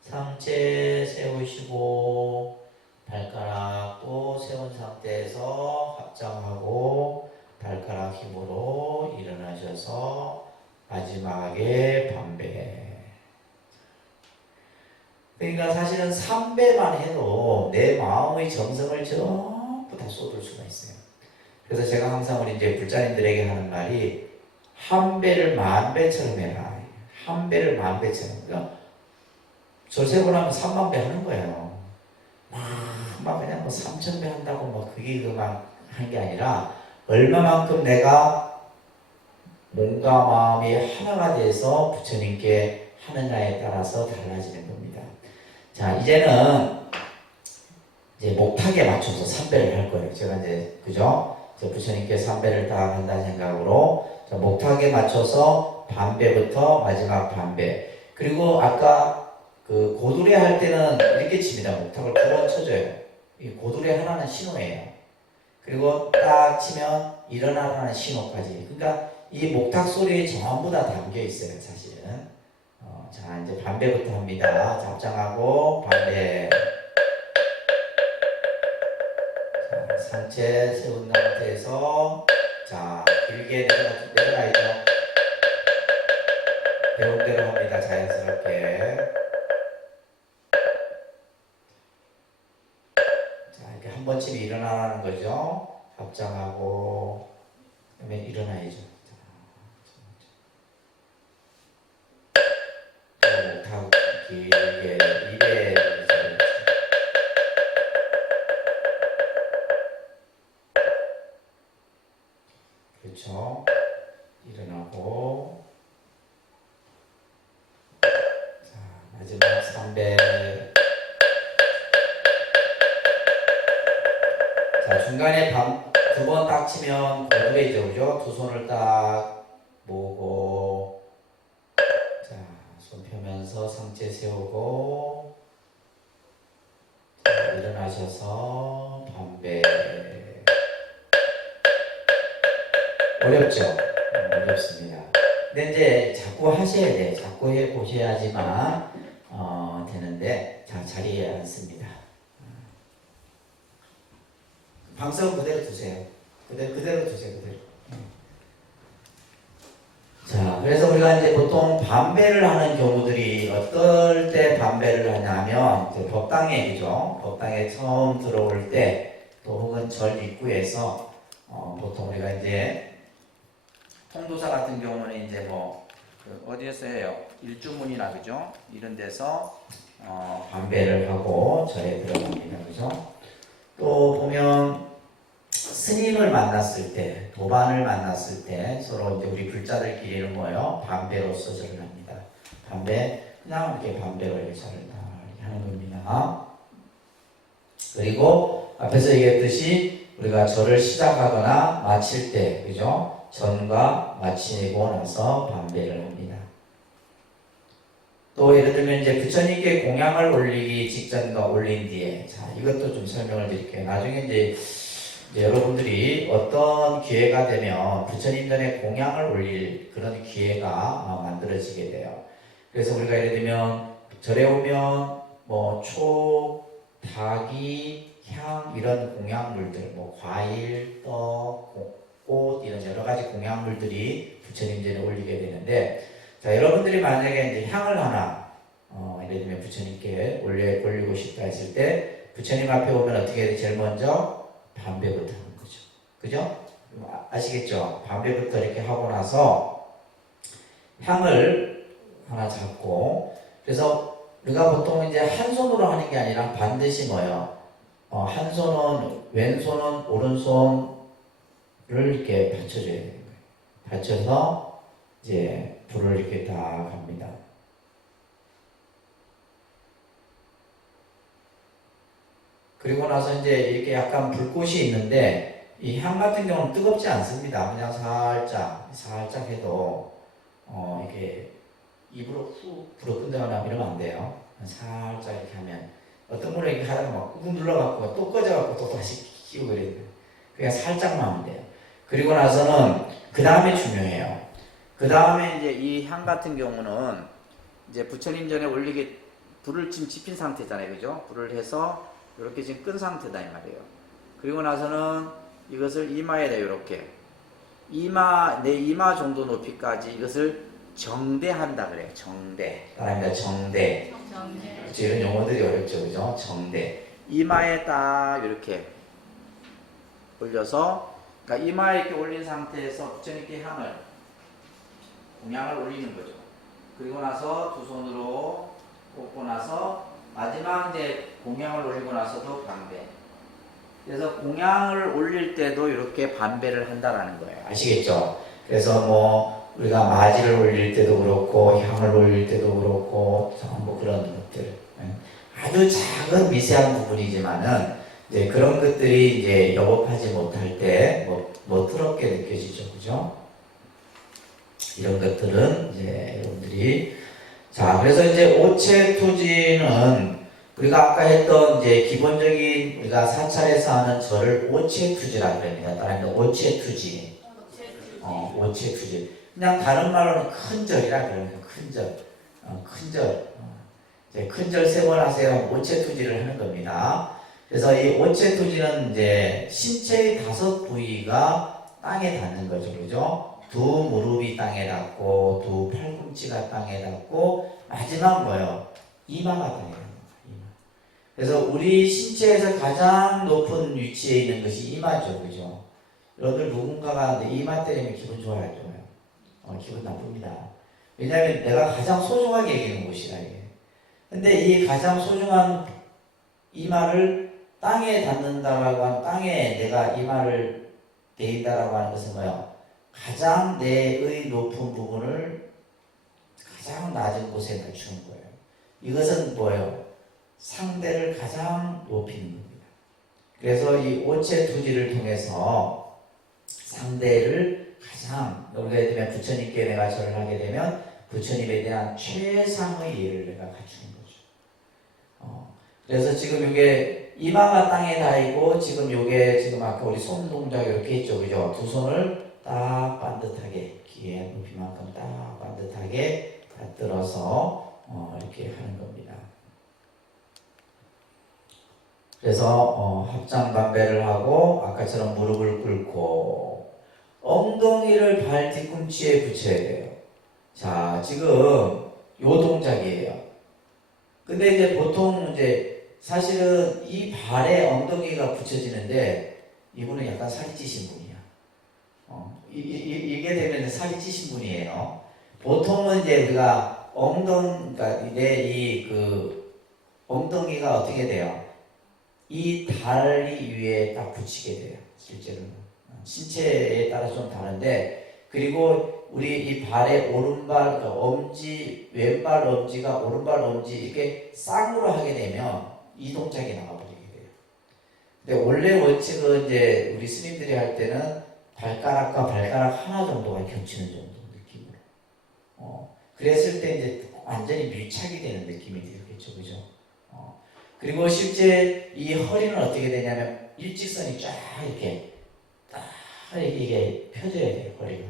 상체 세우시고 발가락 또 세운 상태에서 합장하고 발가락 힘으로 일어나셔서 마지막에 반배. 그러니까 사실은 3배만 해도 내 마음의 정성을 전부 다 쏟을 수가 있어요. 그래서 제가 항상 우리 이제 불자님들에게 하는 말이 한 배를 만 배처럼 해라. 한 배를 만 배처럼. 그러니까 절세고 나면 3만 배 하는 거예요. 막 그냥 뭐 3,000배 한다고 뭐 그게 그만 한 게 아니라 얼마만큼 내가 몸과 마음이 하나가 돼서 부처님께 하느냐에 따라서 달라지는 겁니다. 자, 이제는 이제 목탁에 맞춰서 3배를 할 거예요. 제가 이제, 그죠? 부처님께 3배를 다 한다는 생각으로 자, 목탁에 맞춰서 반배부터 마지막 반배. 그리고 아까 그 고두레 할 때는 이렇게 칩니다. 목탁을 2번 쳐줘요. 이 고두레 하나는 신호예요. 그리고 딱 치면 일어나라는 신호까지. 그러니까 이 목탁 소리에 전부 다 담겨 있어요, 사실은. 자, 이제 반배부터 합니다. 잡장하고 반배. 자, 상체 세운 상태에서 자, 길게 내려가야죠. 배운 대로 합니다. 자연스럽게. 자, 이렇게 한 번쯤 일어나라는 거죠. 합장하고 그러면 일어나야죠. 다 길게 입에 그렇죠. 일어나고 자, 마지막 3배. 자, 중간에 2번 딱 치면 고두레죠, 그죠? 두 손을 딱 모으고 자, 손 펴면서 상체 세우고 자, 일어나셔서 반배. 어렵죠? 어렵습니다. 근데 이제 자꾸 하셔야 돼. 자꾸 해 보셔야지만 되는데 자, 자리에 앉습니다. 방석 그대로 두세요. 그대로 두세요. 그대로. 자, 그래서 우리가 이제 보통 반배를 하는 경우들이 어떨 때 반배를 하냐면 이제 법당에, 그죠? 법당에 처음 들어올 때 또 혹은 절 입구에서 보통 우리가 이제 통도사 같은 경우는 이제 어디에서 해요? 일주문이나, 그죠? 이런 데서 반배를 하고 절에 들어갑니다. 그죠? 또 보면 스님을 만났을 때, 도반을 만났을 때 서로 이제 우리 불자들끼리는 뭐예요? 반배로서 절을 합니다. 반배, 그냥 이렇게 반배로 절을 다 하는 겁니다. 그리고 앞에서 얘기했듯이 우리가 절을 시작하거나 마칠 때, 그죠? 전과 마치고 나서 반배를 합니다. 또 예를 들면 이제 부처님께 공양을 올리기 직전과 올린 뒤에, 자, 이것도 좀 설명을 드릴게요. 나중에 이제 여러분들이 어떤 기회가 되면 부처님 전에 공양을 올릴 그런 기회가 만들어지게 돼요. 그래서 우리가 예를 들면 절에 오면 뭐 닭이, 향 이런 공양물들, 뭐 과일, 떡, 꽃 이런 여러 가지 공양물들이 부처님 전에 올리게 되는데, 자, 여러분들이 만약에 이제 향을 하나 예를 들면 부처님께 올리고 싶다 했을 때 부처님 앞에 오면 어떻게 해야 돼? 제일 먼저 반배부터 하는 거죠. 그죠? 아시겠죠? 반배부터 이렇게 하고 나서 향을 하나 잡고, 그래서 우리가 보통 이제 한 손으로 하는 게 아니라 반드시 뭐예요? 한 손은, 왼손은 오른손을 이렇게 받쳐줘야 되는 거예요. 받쳐서 이제 불을 이렇게 딱 합니다. 그리고 나서 이제 이렇게 약간 불꽃이 있는데 이 향 같은 경우는 뜨겁지 않습니다. 그냥 살짝 해도 이렇게 입으로 훅 불어 끈다거나 이러면 안 돼요. 살짝 이렇게 하면 어떤 분은 이렇게 하다가 막 꾹 눌러갖고 또 꺼져갖고 또 다시 끼우고 그래요. 그냥 살짝만 하면 돼요. 그리고 나서는 그 다음에 중요해요. 그 다음에 이제 이 향 같은 경우는 이제 부처님 전에 올리게 불을 지금 지핀 상태잖아요. 그죠? 불을 해서 이렇게 지금 끈 상태다 이 말이에요. 그리고 나서는 이것을 이마에다 이렇게 내 이마 정도 높이까지 이것을 정대한다 그래요. 정대. 따라합니다. 정대. 그렇죠. 이런 용어들이 어렵죠. 그죠? 정대. 이마에 딱 이렇게 올려서, 그러니까 이마에 이렇게 올린 상태에서 부처님께 공양을 올리는 거죠. 그리고 나서 두 손으로 꽂고 나서 마지막 이제 공양을 올리고 나서도 반배. 그래서 공양을 올릴 때도 이렇게 반배를 한다라는 거예요. 아시겠죠? 그래서 뭐 우리가 마지를 올릴 때도 그렇고 향을 올릴 때도 그렇고 뭐 그런 것들 아주 작은 미세한 부분이지만은 이제 그런 것들이 이제 여법하지 못할 때 뭐 더럽게 느껴지죠, 그죠? 이런 것들은 이제 여러분들이, 자, 그래서 이제 오체투지는 우리가 아까 했던 이제 기본적인 우리가 사찰에서 하는 절을 오체투지라고 합니다. 따라합니다. 오체투지. 오체투지. 그냥 다른 말로는 큰 절이라 그러면 큰 절. 큰 절. 이제 큰 절 3번 하세요. 오체투지를 하는 겁니다. 그래서 이 오체투지는 이제 신체의 5 부위가 땅에 닿는 거죠. 그죠? 두 무릎이 땅에 닿고, 두 팔꿈치가 땅에 닿고, 마지막 뭐요? 이마가 땅에 닿는 거예요. 이마. 그래서 우리 신체에서 가장 높은 위치에 있는 것이 이마죠. 그죠? 여러분들 누군가가 내 이마 때리면 기분 좋아요? 기분 나쁩니다. 왜냐하면 내가 가장 소중하게 여기는 곳이라 이게. 근데 이 가장 소중한 이마를 땅에 닿는다라고 하는, 땅에 내가 이마를 대인다라고 하는 것은 뭐예요? 가장 내의 높은 부분을 가장 낮은 곳에 낮추는 거예요. 이것은 뭐예요? 상대를 가장 높이는 겁니다. 그래서 이 오체투지를 통해서 상대를 가장, 우리가 예를 들면 부처님께 내가 절을 하게 되면 부처님에 대한 최상의 예를 내가 갖추는 거죠. 그래서 지금 이게 이마가 땅에 닿이고, 지금 요게 지금 아까 우리 손 동작 이렇게 했죠. 그죠? 두 손을 딱 반듯하게, 귀의 높이만큼 딱 반듯하게 받들어서 이렇게 하는 겁니다. 그래서 합장반배를 하고 아까처럼 무릎을 꿇고 엉덩이를 발 뒤꿈치에 붙여야 돼요. 자, 지금 요 동작이에요. 근데 이제 보통 이제 사실은 이 발에 엉덩이가 붙여지는데 이분은 약간 살이 찌신 분이야. 이게 되면 살이 찌신 분이에요. 보통은 이제 우리가 그러니까 엉덩이가 어떻게 돼요? 이 다리 위에 딱 붙이게 돼요. 실제로는. 신체에 따라 좀 다른데, 그리고 우리 이 발의 오른발, 그러니까 엄지, 왼발 엄지가 오른발 엄지 이렇게 쌍으로 하게 되면 이 동작이 나가버리게 돼요. 근데 원래 원칙은 이제 우리 스님들이 할 때는 발가락과 발가락 하나 정도가 겹치는 정도 느낌으로. 그랬을 때 이제 완전히 밀착이 되는 느낌이 들겠죠, 그죠? 그리고 실제 이 허리는 어떻게 되냐면 일직선이 쫙 이렇게 딱 이게 펴져야 돼요, 허리가.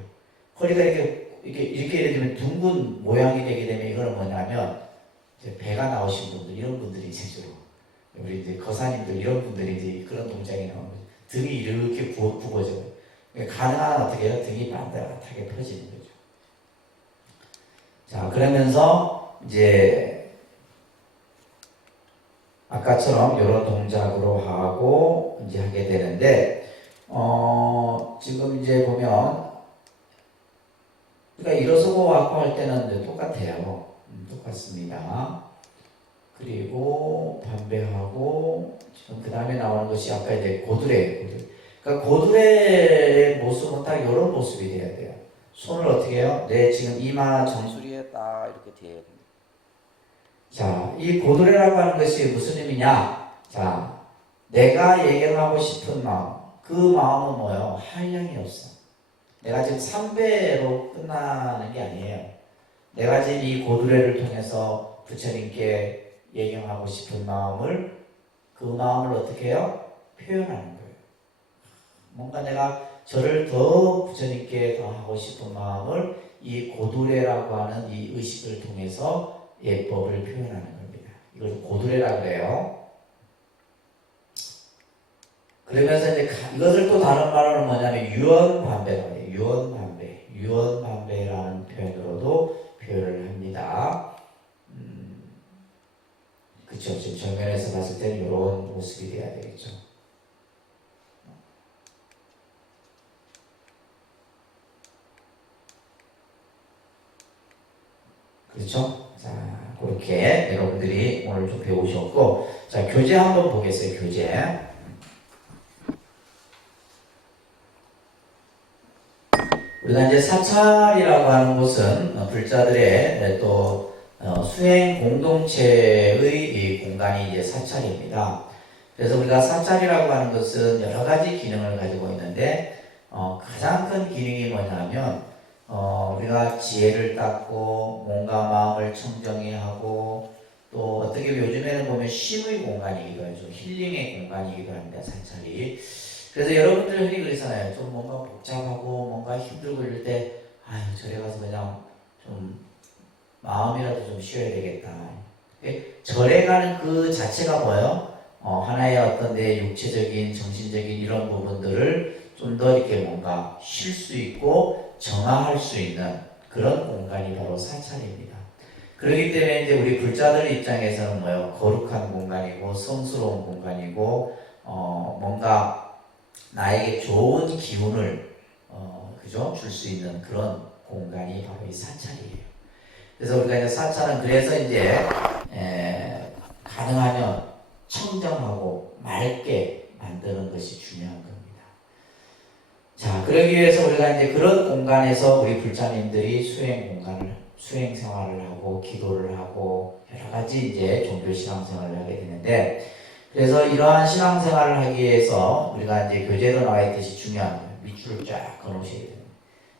허리가 이렇게 예를 들면 둥근 모양이 되게 되면 이거는 뭐냐면 이제 배가 나오신 분들 이런 분들이 이제 주로 우리 이제 거사님들 이런 분들이 이제 그런 동작이 나오는 거죠. 등이 이렇게 굽어져요. 그러니까 가능한 어떻게 해요? 등이 반듯하게 펴지는 거죠. 자, 그러면서 이제 아까처럼 이런 동작으로 하고 이제 하게 되는데 지금 이제 보면 그러니까 일어서고 왔고 할 때는 똑같아요. 똑같습니다. 그리고 반배하고 지금 그 다음에 나오는 것이 아까 이제 고드레. 그러니까 고드레의 모습은 딱 이런 모습이 돼야 돼요. 손을 어떻게 해요? 내 지금 이마 정수리에 딱 이렇게 대야 됩니다. 자, 이 고드레라고 하는 것이 무슨 의미냐? 자, 내가 예경하고 싶은 마음, 그 마음은 뭐예요? 한량이 없어. 내가 지금 3배로 끝나는 게 아니에요. 내가 지금 이 고드레를 통해서 부처님께 예경하고 싶은 마음을, 그 마음을 어떻게 해요? 표현하는 거예요. 뭔가 내가 저를 더 부처님께 더 하고 싶은 마음을 이 고드레라고 하는 이 의식을 통해서 예법을 표현하는 겁니다. 이걸 고드레라 그래요. 그러면서 이제 이것을 또 다른 말로는 뭐냐면 유언반배라고 해요. 유언반배. 유언반배라는 표현으로도 표현을 합니다. 그쵸. 지금 정면에서 봤을 때는 이런 모습이 돼야 되겠죠. 그렇죠? 자, 그렇게 여러분들이 오늘 좀 배우셨고, 자, 교재 한번 보겠어요, 교재. 우리가 이제 사찰이라고 하는 곳은 불자들의 또 수행 공동체의 이 공간이 이제 사찰입니다. 그래서 우리가 사찰이라고 하는 것은 여러 가지 기능을 가지고 있는데 가장 큰 기능이 뭐냐면 우리가 지혜를 닦고 몸과 마음을 청정히 하고 또 어떻게 요즘에는 보면 쉼의 공간이기도 하죠. 힐링의 공간이기도 합니다. 사찰이. 그래서 여러분들 흔히 그러잖아요. 좀 뭔가 복잡하고 뭔가 힘들고 이럴 때 아유 절에 가서 그냥 좀 마음이라도 좀 쉬어야 되겠다. 절에 가는 그 자체가 뭐예요? 하나의 어떤 내 육체적인 정신적인 이런 부분들을 좀 더 이렇게 뭔가 쉴 수 있고 정화할 수 있는 그런 공간이 바로 사찰입니다. 그렇기 때문에 이제 우리 불자들 입장에서는 뭐예요? 거룩한 공간이고 성스러운 공간이고 뭔가 나에게 좋은 기운을 그죠? 줄 수 있는 그런 공간이 바로 이 사찰이에요. 그래서 우리가 이제 사찰은 그래서 이제 가능하면 청정하고 맑게 만드는 것이 중요한 겁니다. 자, 그러기 위해서 우리가 이제 그런 공간에서 우리 불자님들이 수행 생활을 하고 기도를 하고 여러 가지 이제 종교 신앙생활을 하게 되는데 그래서 이러한 신앙생활을 하기 위해서 우리가 이제 교재로 나와 있듯이 중요한 거예요. 밑줄을 쫙 그어놓으셔야 돼요.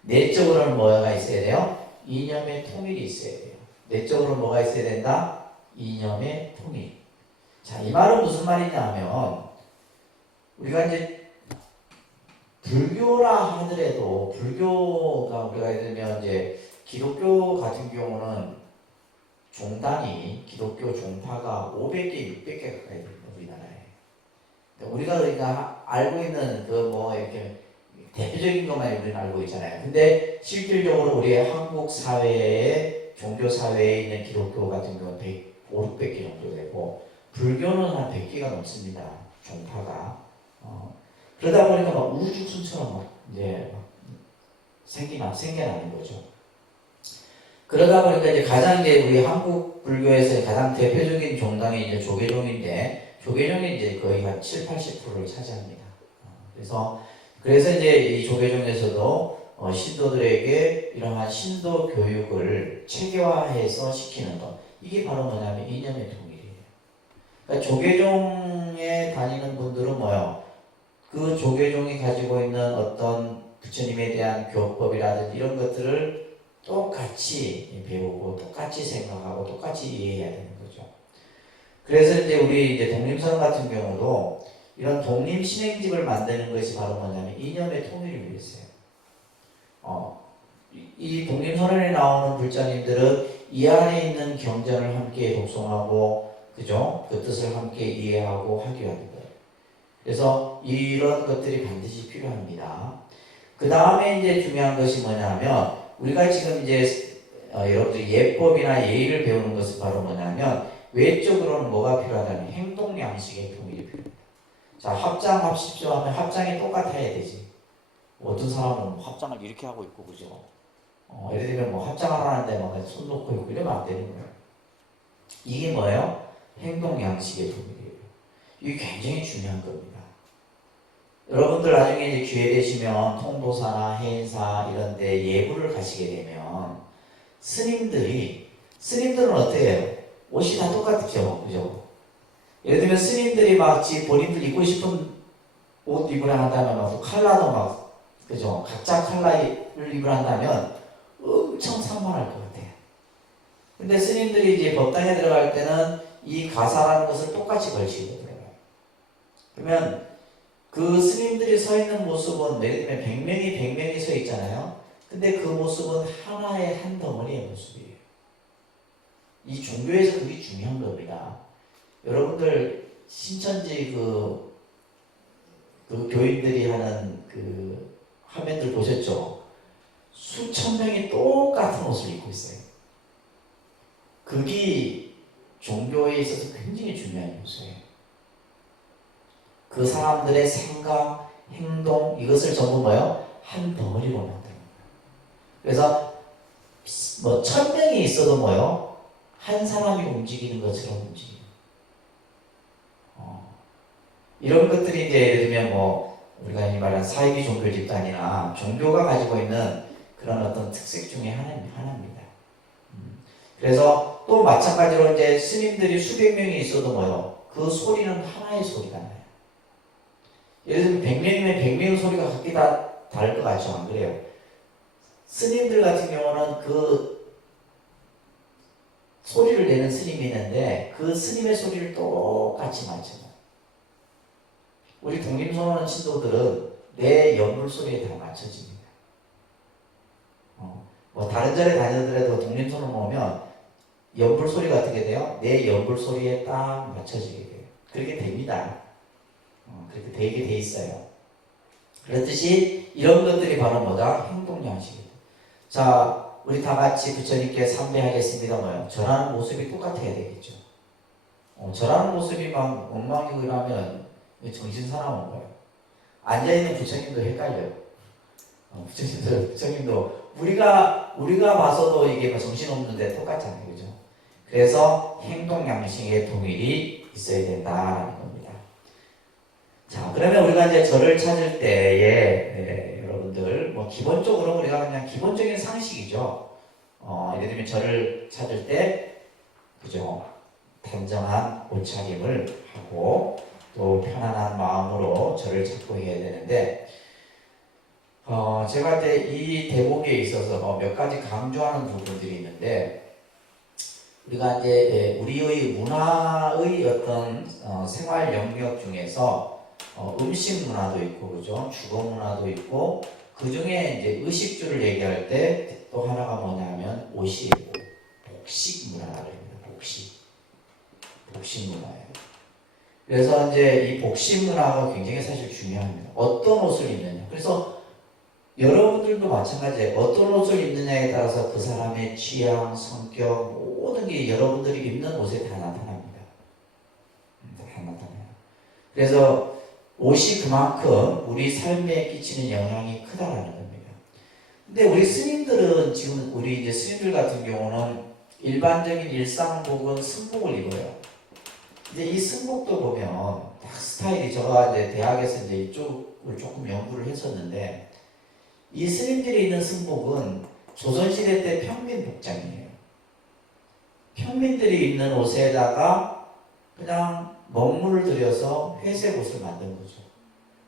내적으로는 뭐가 있어야 돼요? 이념의 통일이 있어야 돼요. 내적으로 뭐가 있어야 된다? 이념의 통일. 자, 이 말은 무슨 말이냐 하면 우리가 이제 불교라 하더라도 불교가 우리가 예를 들면 이제 기독교 같은 경우는 종단이 기독교 종파가 500개, 600개 가까이 됩니다. 우리나라에. 우리가 그러니까 알고 있는 그 뭐 이렇게 대표적인 것만 우리는 알고 있잖아요. 근데 실질적으로 우리 한국 사회에 종교 사회에 있는 기독교 같은 경우는 500개 정도 되고 불교는 한 100개가 넘습니다. 종파가. 그러다 보니까 막 우주순처럼 막 이제 생겨나는 거죠. 그러다 보니까 이제 가장 이제 우리 한국 불교에서 가장 대표적인 종당이 이제 조계종인데 조계종이 이제 거의 한 7, 80%를 차지합니다. 그래서 이제 이 조계종에서도 신도들에게 이러한 신도 교육을 체계화해서 시키는 것. 이게 바로 뭐냐면 이념의 통일이에요. 그러니까 조계종에 다니는 분들은 뭐요? 그 조계종이 가지고 있는 어떤 부처님에 대한 교법이라든지 이런 것들을 똑같이 배우고 똑같이 생각하고 똑같이 이해해야 되는 거죠. 그래서 이제 우리 이제 독립선 같은 경우도 이런 독립신행집을 만드는 것이 바로 뭐냐면 이념의 통일을 위해서요. 이 독립선언에 나오는 불자님들은 이 안에 있는 경전을 함께 독송하고, 그죠? 그 뜻을 함께 이해하고 하기 위한 거예요. 그래서 이런 것들이 반드시 필요합니다. 그 다음에 이제 중요한 것이 뭐냐면, 우리가 지금 이제 여러분들이 예법이나 예의를 배우는 것은 바로 뭐냐면, 외적으로는 뭐가 필요하다면 행동 양식의 통일이 필요합니다. 자, 합장합십시오 하면 합장이 똑같아야 되지. 어떤 사람은 합장을 이렇게 하고 있고, 그죠? 예를 들면 뭐 합장을 하는데 막 손 놓고 있고 이러면 안 되는 거예요. 이게 뭐예요? 행동 양식의 통일이에요. 이게 굉장히 중요한 겁니다. 여러분들 나중에 이제 기회 되시면 통도사나 해인사 이런 데 예불을 가시게 되면 스님들은 어때요? 옷이 다 똑같죠, 그죠? 예를 들면 스님들이 막 본인들 입고 싶은 옷 입으라 한다면 막 컬러도 막, 그죠? 각자 컬러를 입으라 한다면 엄청 산만할 것 같아요. 근데 스님들이 이제 법당에 들어갈 때는 이 가사라는 것을 똑같이 걸치고 들어가요. 그러면 그 스님들이 서 있는 모습은 예를 들면 100명이 서 있잖아요. 근데 그 모습은 하나의 한 덩어리의 모습이에요. 이 종교에서 그게 중요한 겁니다. 여러분들 신천지 그 교인들이 하는 그 화면들 보셨죠? 수천 명이 똑같은 옷을 입고 있어요. 그게 종교에 있어서 굉장히 중요한 요소예요. 그 사람들의 생각, 행동 이것을 전부 뭐요? 한 덩어리로 만드는 거예요. 그래서 뭐 1000명이 있어도 뭐요? 한 사람이 움직이는 것처럼 움직여요. 이런 것들이 이제 예를 들면 뭐 우리가 이 말하는 사이비 종교 집단이나 종교가 가지고 있는 그런 어떤 특색 중에 하나입니다. 그래서 또 마찬가지로 이제 스님들이 수백 명이 있어도 뭐요? 그 소리는 하나의 소리가 나요. 예를 들면 100명이면 100명 소리가 각기 다 다를 것 같죠? 안 그래요? 스님들 같은 경우는 그 소리를 내는 스님이 있는데 그 스님의 소리를 똑같이 맞춰요. 우리 독립선언 신도들은 내 연불 소리에 다 맞춰집니다. 뭐 다른 절에 다니더라도 독립선언 오면 연불 소리가 어떻게 돼요? 내 연불 소리에 딱 맞춰지게 돼요. 그렇게 됩니다. 그렇게 되게 돼 있어요. 그렇듯이 이런 것들이 바로 뭐다? 행동 양식이에요. 자, 우리 다 같이 부처님께 삼배하겠습니다. 뭐요? 절하는 모습이 똑같아야 되겠죠. 절하는 모습이 막 엉망이고 이러면 정신 사나운 거예요. 앉아있는 부처님도 헷갈려요. 부처님도 우리가 봐서도 이게 정신없는데 똑같잖아요. 그죠? 그래서 행동 양식의 동일이 있어야 된다라는 겁니다. 자, 그러면 우리가 이제 절을 찾을 때에 여러분들 뭐 기본적으로 우리가 그냥 기본적인 상식이죠. 예를 들면 절을 찾을 때 그죠? 단정한 옷차림을 하고 또 편안한 마음으로 절을 찾고 해야 되는데 제가 이제 이 대목에 있어서 몇 가지 강조하는 부분들이 있는데 우리가 이제 우리의 문화의 어떤 생활 영역 중에서 음식 문화도 있고 그죠? 주거 문화도 있고 그 중에 이제 의식주를 얘기할 때 또 하나가 뭐냐면 옷이고 복식 문화라고 합니다. 복식 문화예요. 그래서 이제 이 복식 문화가 굉장히 사실 중요합니다. 어떤 옷을 입느냐. 그래서 여러분들도 마찬가지예요. 어떤 옷을 입느냐에 따라서 그 사람의 취향, 성격, 모든 게 여러분들이 입는 옷에 다 나타납니다. 다 나타나요. 그래서 옷이 그만큼 우리 삶에 끼치는 영향이 크다라는 겁니다. 근데 우리 스님들은 지금 우리 이제 스님들 같은 경우는 일반적인 일상복은 승복을 입어요. 이제 이 승복도 보면 딱 스타일이 제가 이제 대학에서 이제 이쪽을 조금 연구를 했었는데 이 스님들이 입는 승복은 조선시대 때 평민 복장이에요. 평민들이 입는 옷에다가 그냥 먹물을 들여서 회색 옷을 만든 거죠.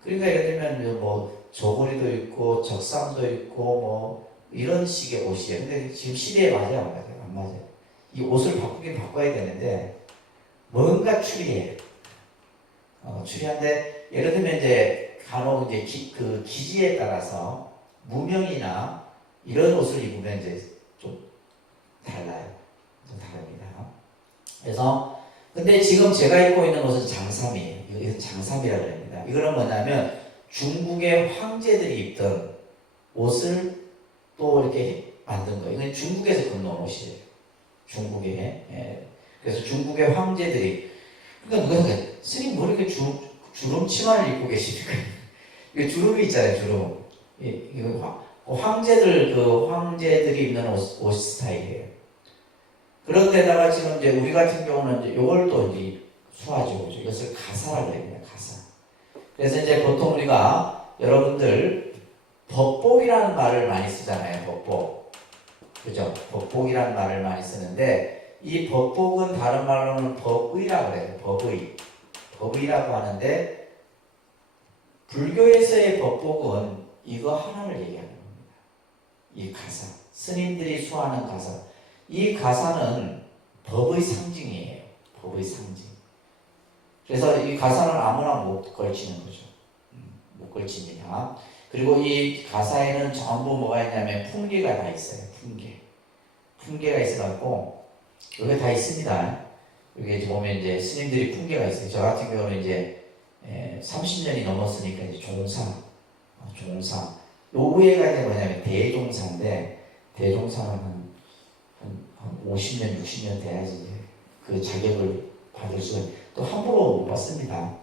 그러니까 예를 들면 뭐 저고리도 있고 적삼도 있고 뭐 이런 식의 옷이에요. 근데 지금 시대에 맞아요, 안 맞아요? 안 맞아요. 이 옷을 바꾸긴 바꿔야 되는데 뭔가 추리해. 추리한데 예를 들면 이제 간혹 이제 그 기지에 따라서 무명이나 이런 옷을 입으면 이제 좀 달라요. 좀 다릅니다. 그래서 근데 지금 제가 입고 있는 옷은 장삼이에요. 이건 장삼이라고 합니다. 이거는 뭐냐면 중국의 황제들이 입던 옷을 또 이렇게 만든 거예요. 이건 중국에서 건너온 옷이에요. 중국에. 예. 그래서 중국의 황제들이 그러니까 누가 생각해? 스님 뭐 이렇게 주름 치마를 입고 계십니까? 이게 주름이 있잖아요. 주름. 이거 황제들이 입는 옷 스타일이에요. 그런데다가 지금 이제 우리 같은 경우는 이제 요걸 또 이제 수화죠. 이것을 가사라고 합니다. 가사. 그래서 이제 보통 우리가 여러분들 법복이라는 말을 많이 쓰잖아요. 법복. 그죠? 법복이라는 말을 많이 쓰는데 이 법복은 다른 말로는 법의라고 해요. 법의. 법의라고 하는데 불교에서의 법복은 이거 하나를 얘기하는 겁니다. 이 가사. 스님들이 수하는 가사. 이 가사는 법의 상징이에요. 법의 상징. 그래서 이 가사는 아무나 못 걸치는 거죠. 못 걸칩니다. 그리고 이 가사에는 전부 뭐가 있냐면 풍계가 다 있어요. 풍계가 있어갖고 여기 다 있습니다. 여기 보면 이제 스님들이 풍계가 있어요. 저 같은 경우는 이제 30년이 넘었으니까 이제 종사. 요 위에가 이제 뭐냐면 대종사인데 대종사는 한 50년, 60년 돼야지 그 자격을 받을 수가 또 함부로 못 받습니다.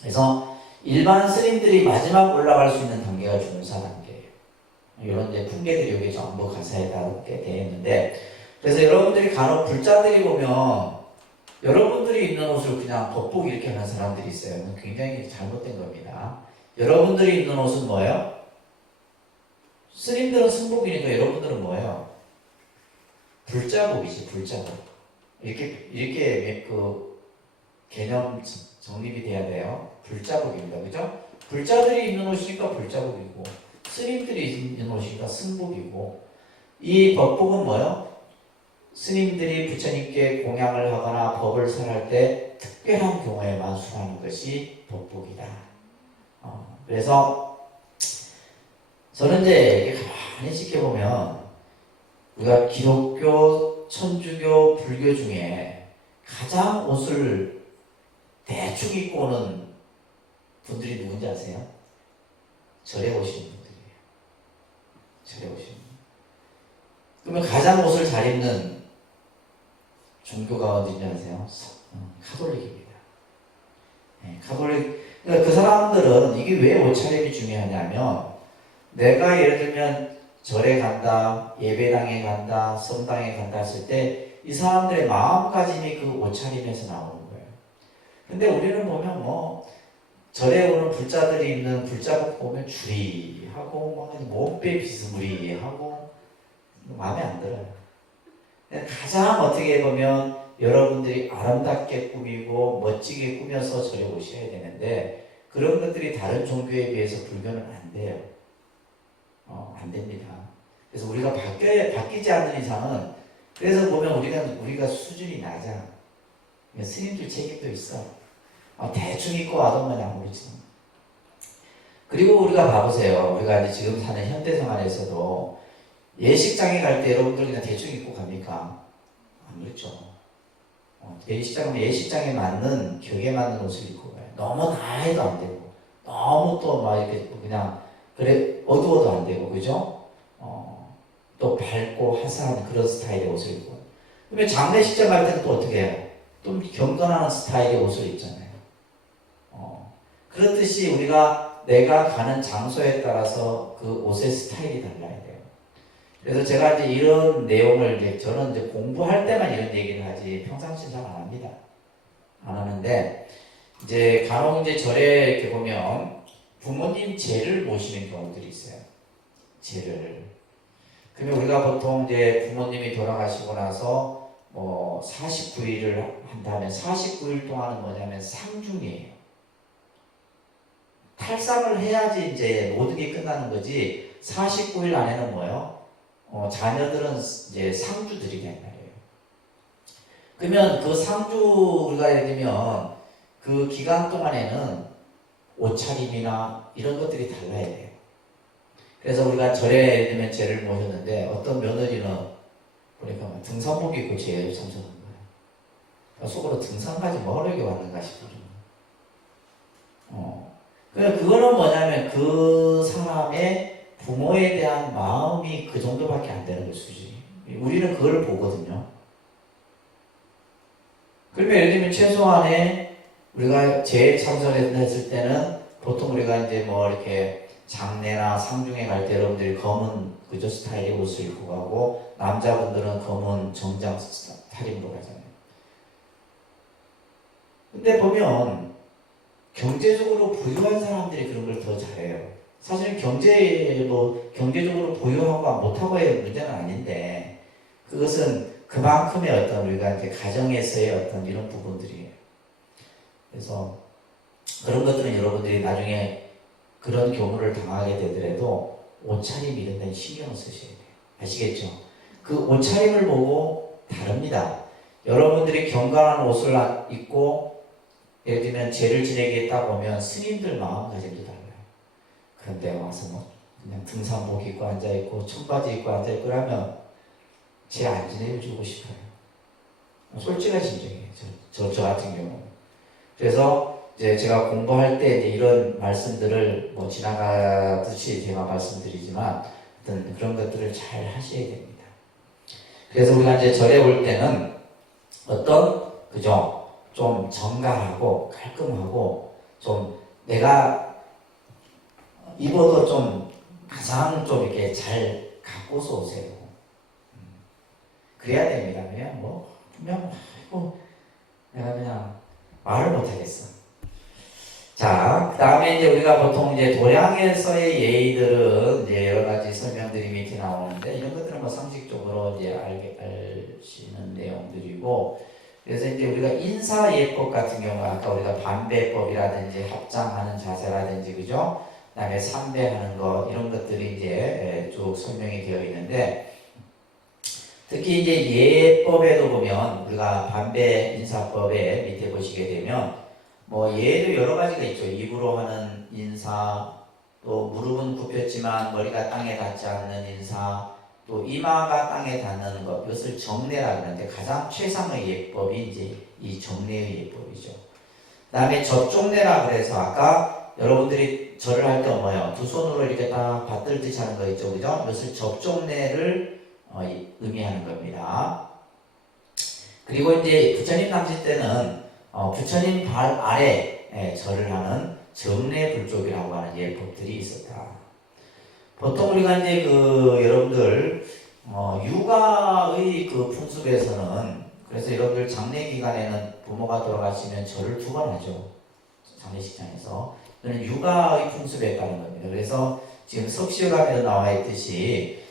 그래서 일반 스님들이 마지막 올라갈 수 있는 단계가 종사 단계예요. 이런 이제 풍계들이 여기 전부 가사에 따르게 되어 있는데 그래서 여러분들이 간혹 불자들이 보면 여러분들이 입는 옷을 그냥 법복 이렇게 하는 사람들이 있어요. 굉장히 잘못된 겁니다. 여러분들이 입는 옷은 뭐예요? 스님들은 승복이니까 여러분들은 뭐예요? 불자복이지, 불자복. 이렇게 그 개념 정립이 돼야 돼요. 불자복입니다. 그죠? 불자들이 입는 옷이니까 불자복이고, 스님들이 입는 옷이니까 승복이고, 이 법복은 뭐예요? 스님들이 부처님께 공양을 하거나 법을 설할 때 특별한 경우에만 수하는 것이 법복이다. 그래서 저는 이제 이렇게 가만히 지켜보면 우리가 기독교, 천주교, 불교 중에 가장 옷을 대충 입고 오는 분들이 누군지 아세요? 절에 오시는 분들이에요. 절에 오시는 분들. 그러면 가장 옷을 잘 입는 종교가 어딘지 아세요? 카톨릭입니다. 네, 카톨릭. 그러니까 그 사람들은 이게 왜 옷차림이 중요하냐면 내가 예를 들면 절에 간다, 예배당에 간다, 성당에 간다 했을 때 이 사람들의 마음가짐이 그 옷차림에서 나오는 거예요. 근데 우리는 보면 뭐 절에 오는 불자들이 입는 불자복 보면 주리하고 뭐 몸빼 비스무리하고 마음에 안 들어요. 가장 어떻게 보면 여러분들이 아름답게 꾸미고 멋지게 꾸며서 절에 오셔야 되는데 그런 것들이 다른 종교에 비해서 불교는 안 돼요. 안 됩니다. 그래서 우리가 바뀌지 않는 이상은 그래서 보면 우리가 수준이 낮아. 스님들 책임도 있어. 대충 입고 와도 그냥 모르지. 그리고 우리가 봐보세요. 우리가 이제 지금 사는 현대생활에서도 예식장에 갈 때 여러분들 그냥 대충 입고 갑니까? 안 그렇죠. 예식장에 맞는 격에 맞는 옷을 입고 가요. 너무 나해도 안 되고 너무 또 막 이렇게 그냥 그래 어두워도 안 되고 그죠? 또 밝고 화사한 그런 스타일의 옷을 입고. 그러면 장례식장 갈 때는 또 어떻게 해요? 좀 경건한 스타일의 옷을 입잖아요. 그렇듯이 우리가 내가 가는 장소에 따라서 그 옷의 스타일이 달라야 돼요. 그래서 제가 이제 이런 내용을 저는 이제 공부할 때만 이런 얘기를 하지 평상시는 잘 안 합니다. 안 하는데 이제 간혹 이제 절에 이렇게 보면 부모님 제를 모시는 경우들이 있어요. 제를. 그러면 우리가 보통 이제 부모님이 돌아가시고 나서 뭐 49일을 한다면 49일 동안은 뭐냐면 상중이에요. 탈상을 해야지 이제 모든 게 끝나는 거지 49일 안에는 뭐예요? 자녀들은 이제 상주들이란 말이에요. 그러면 그 상주 우리가 예를 들면 그 기간 동안에는 옷차림이나 이런 것들이 달라야 돼요. 그래서 우리가 절에 예를 들면 제를 모셨는데 어떤 며느리는 보니까 등산복 입고 제에 참석한 거예요. 속으로 등산까지 뭐하려고 왔는가 싶어요. 그거는 뭐냐면 그 사람의 부모에 대한 마음이 그 정도밖에 안 되는 것이지. 우리는 그걸 보거든요. 그러면 예를 들면 최소한의 우리가 제일 참석했을 때는 보통 우리가 이제 뭐 이렇게 장례나 상중에 갈 때 여러분들이 검은 그저 스타일의 옷을 입고 가고 남자분들은 검은 정장 스타일로 가잖아요. 근데 보면 경제적으로 부유한 사람들이 그런 걸 더 잘해요. 사실 경제적으로 부유하고 못하고의 문제는 아닌데 그것은 그만큼의 어떤 우리가 이제 가정에서의 어떤 이런 부분들이에요. 그래서 그런 것들은 여러분들이 나중에 그런 경우를 당하게 되더라도 옷차림 이런 데는 신경을 쓰셔야 돼요. 아시겠죠? 그 옷차림을 보고 다릅니다. 여러분들이 경건한 옷을 입고 예를 들면 제를 지내겠다 보면 스님들 마음가짐도 달라요. 그런데 와서 뭐 그냥 등산복 입고 앉아있고 청바지 입고 앉아있고 그러면 제 안 지내주고 싶어요. 솔직한 심정이에요. 저 같은 경우는. 그래서 이제 제가 공부할 때 이제 이런 말씀들을 뭐 지나가듯이 제가 말씀드리지만 어떤 그런 것들을 잘 하셔야 됩니다. 그래서 우리가 이제 절에 올 때는 그죠? 좀 정갈하고 깔끔하고 좀 내가 입어도 좀 가장 좀 이렇게 잘 갖고서 오세요. 그래야 됩니다. 그냥 분명 내가 그냥 말을 못하겠어. 자, 그 다음에 이제 우리가 보통 이제 도량에서의 예의들은 이제 여러 가지 설명들이 밑에 나오는데 이런 것들은 뭐 상식적으로 이제 알시는 내용들이고 그래서 이제 우리가 인사예법 같은 경우 아까 우리가 반배법이라든지 합장하는 자세라든지 그죠? 그 다음에 삼배하는 것 이런 것들이 이제 쭉 설명이 되어 있는데 특히 이제 예법에도 보면 우리가 반배 인사법에 밑에 보시게 되면 뭐 예도 여러 가지가 있죠. 입으로 하는 인사, 또 무릎은 굽혔지만 머리가 땅에 닿지 않는 인사, 또 이마가 땅에 닿는 것, 이것을 정례라 그러는데 가장 최상의 예법이 이제 이 정례의 예법이죠. 그 다음에 접종례라 그래서 아까 여러분들이 절을 할 때 뭐예요? 두 손으로 이렇게 딱 받들듯이 하는 거 있죠, 그죠? 이것을 접종례를 의미하는 겁니다. 그리고 이제 부처님 당시 때는 부처님 발 아래 절을 하는 정례불족이라고 하는 예법들이 있었다. 보통 우리가 이제 여러분들 육아의 그 풍습에서는 그래서 여러분들 장례 기간에는 부모가 돌아가시면 절을 2번 하죠. 장례식장에서. 그는 육아의 풍습에 따른 겁니다. 그래서 지금 석시효감에도 나와 있듯이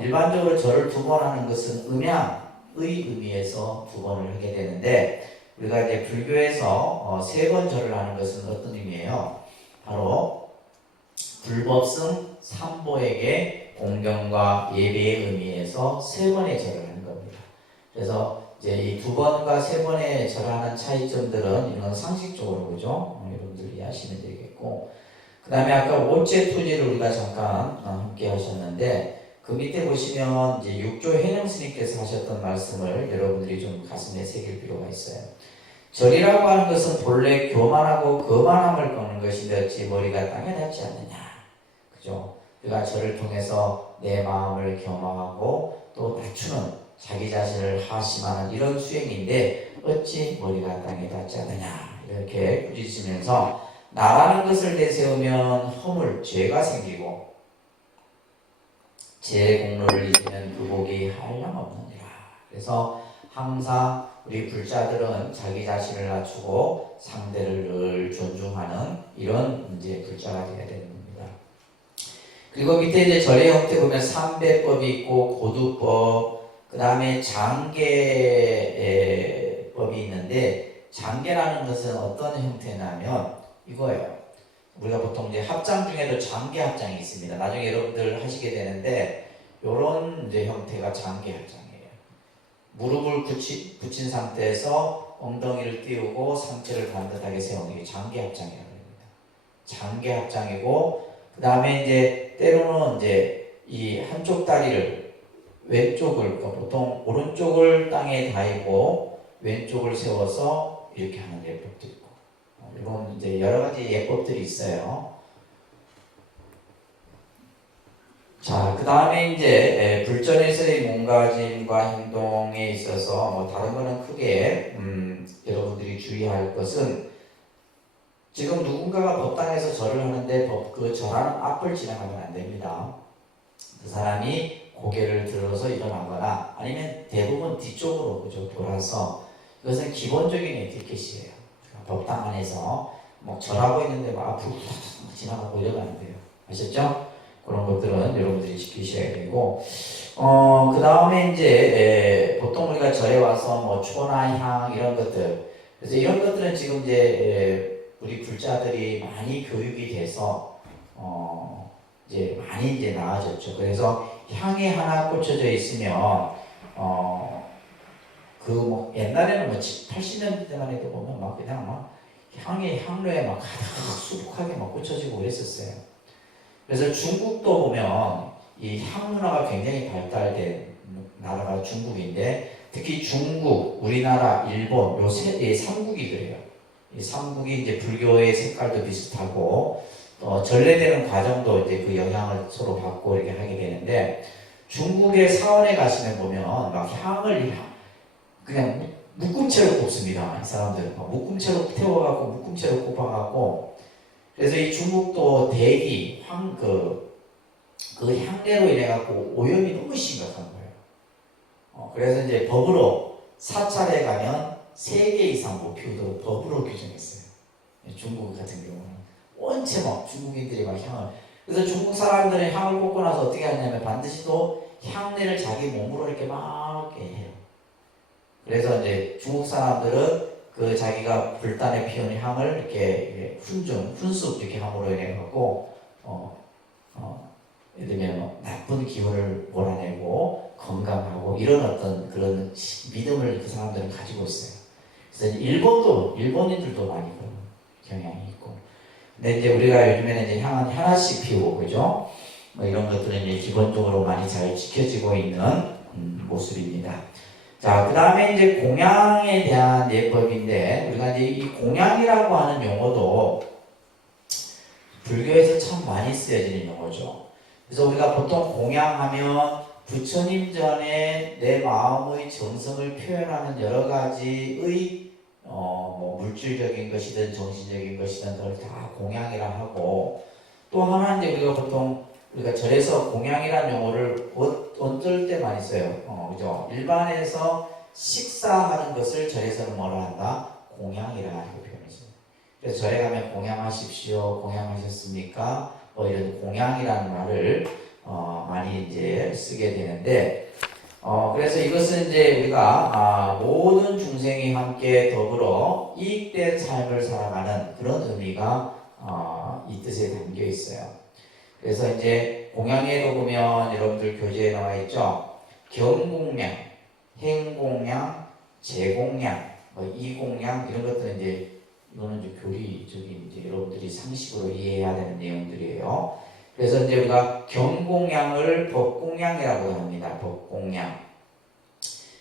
일반적으로 절을 2번 하는 것은 음양의 의미에서 2번을 하게 되는데 우리가 이제 불교에서 3번 절을 하는 것은 어떤 의미예요? 바로 불법승 삼보에게 공경과 예배의 의미에서 3번의 절을 하는 겁니다. 그래서 이제 이 2번과 3번의 절하는 차이점들은 이건 상식적으로 그죠? 여러분들 이해하시면 되겠고 그 다음에 아까 오체 투지를 우리가 잠깐 함께 하셨는데 그 밑에 보시면 이제 육조 해령 스님께서 하셨던 말씀을 여러분들이 좀 가슴에 새길 필요가 있어요. 절이라고 하는 것은 본래 교만하고 거만함을 꺾는 것인데 어찌 머리가 땅에 닿지 않느냐. 그죠? 우리가 절을 통해서 내 마음을 겸허하고 또 낮추는 자기 자신을 하심하는 이런 수행인데 어찌 머리가 땅에 닿지 않느냐. 이렇게 부딪히면서 나라는 것을 내세우면 허물, 죄가 생기고 제 공로를 잊으면 그 복이 한량없느니라. 그래서 항상 우리 불자들은 자기 자신을 낮추고 상대를 늘 존중하는 이런 이제 불자가 되어야 되는 겁니다. 그리고 밑에 이제 절의 형태 보면 삼배법이 있고 고두법, 그 다음에 장계법이 있는데 장계라는 것은 어떤 형태냐면 이거예요. 우리가 보통 이제 합장 중에도 장계 합장이 있습니다. 나중에 여러분들 하시게 되는데 요런 이제 형태가 장계합장이에요. 무릎을 붙인 상태에서 엉덩이를 띄우고 상체를 반듯하게 세우는 게 장계합장이라고 합니다. 장계합장이고, 그 다음에 이제 때로는 이제 이 한쪽 다리를 왼쪽을, 그러니까 보통 오른쪽을 땅에 닿이고 왼쪽을 세워서 이렇게 하는 예법도 있고, 이런 이제 여러 가지 예법들이 있어요. 자, 그 다음에 이제 불전에서의 몸가짐과 행동에 있어서 뭐 다른 거는 크게 여러분들이 주의할 것은, 지금 누군가가 법당에서 절을 하는데 그 절하는 앞을 지나가면 안 됩니다. 그 사람이 고개를 들어서 일어나거나 아니면 대부분 뒤쪽으로 그죠 돌아서, 이것은 기본적인 에티켓이에요. 법당 안에서 뭐 절하고 있는데 막 앞으로 지나가고 이러면 안 돼요. 아셨죠? 그런 것들은 여러분들이 지키셔야 되고, 그 다음에 이제 보통 우리가 절에 와서 뭐 초나 향 이런 것들, 그래서 이런 것들은 지금 이제 우리 불자들이 많이 교육이 돼서 이제 많이 이제 나아졌죠. 그래서 향이 하나 꽂혀져 있으면 그 뭐 옛날에는 뭐 80년대만 해도 보면 막 그냥 막 향이 향로에 막 가득 수북하게 막 꽂혀지고 그랬었어요. 그래서 중국도 보면 이 향 문화가 굉장히 발달된 나라가 중국인데, 특히 중국, 우리나라, 일본 이 삼국이 그래요. 이 삼국이 이제 불교의 색깔도 비슷하고 전래되는 과정도 이제 그 영향을 서로 받고 이렇게 하게 되는데, 중국의 사원에 가시면 보면 막 향을 그냥 묶음채로 꼽습니다. 이 사람들은 묶음채로 태워갖고 묶음채로 꼽아갖고, 그래서 이 중국도 대기 그 향내로 인해 갖고 오염이 너무 심각한 거예요. 그래서 이제 법으로 사찰에 가면 3개 이상 못 피우도록 법으로 규정했어요. 중국 같은 경우는 원체 막 중국인들이 막 향을, 그래서 중국 사람들은 향을 꽂고 나서 어떻게 하냐면 반드시 또 향내를 자기 몸으로 이렇게 막 해요. 그래서 이제 중국 사람들은 그 자기가 불단에 피운 향을 이렇게 훈수 이렇게 함으로 인해 갖고 예를 들면 나쁜 기운을 몰아내고 건강하고 이런 어떤 그런 믿음을 그 사람들은 가지고 있어요. 그래서 일본인들도 많이 그런 경향이 있고, 근데 이제 우리가 요즘에는 이제 향은 하나씩 피우고 그죠? 뭐 이런 것들은 이제 기본적으로 많이 잘 지켜지고 있는 모습입니다. 자, 그 다음에 이제 공양에 대한 예법인데, 우리가 이제 이 공양이라고 하는 용어도 불교에서 참 많이 쓰여지는 용어죠. 그래서 우리가 보통 공양하면 부처님 전에 내 마음의 정성을 표현하는 여러 가지의 뭐 물질적인 것이든 정신적인 것이든 그걸 다 공양이라 하고, 또 하나는 이제 우리가 절에서 공양이라는 용어를 어떨 때 많이 써요. 그죠? 일반에서 식사하는 것을 절에서는 뭐라 한다? 공양이라 이렇게 표현했어요. 그래서 절에 가면 공양하십시오, 공양하셨습니까? 뭐 이런 공양이라는 말을 많이 이제 쓰게 되는데, 그래서 이것은 이제 우리가 모든 중생이 함께 더불어 이익된 삶을 살아가는 그런 의미가 이 뜻에 담겨 있어요. 그래서 이제 공양에도 보면 여러분들 교재에 나와 있죠. 경공양, 행공양, 제공양, 뭐 이공양 이런 것들은 이제 이거는 이제 교리적인 이제 여러분들이 상식으로 이해해야 되는 내용들이에요. 그래서 이제 우리가 경공양을 법공양이라고 합니다. 법공양.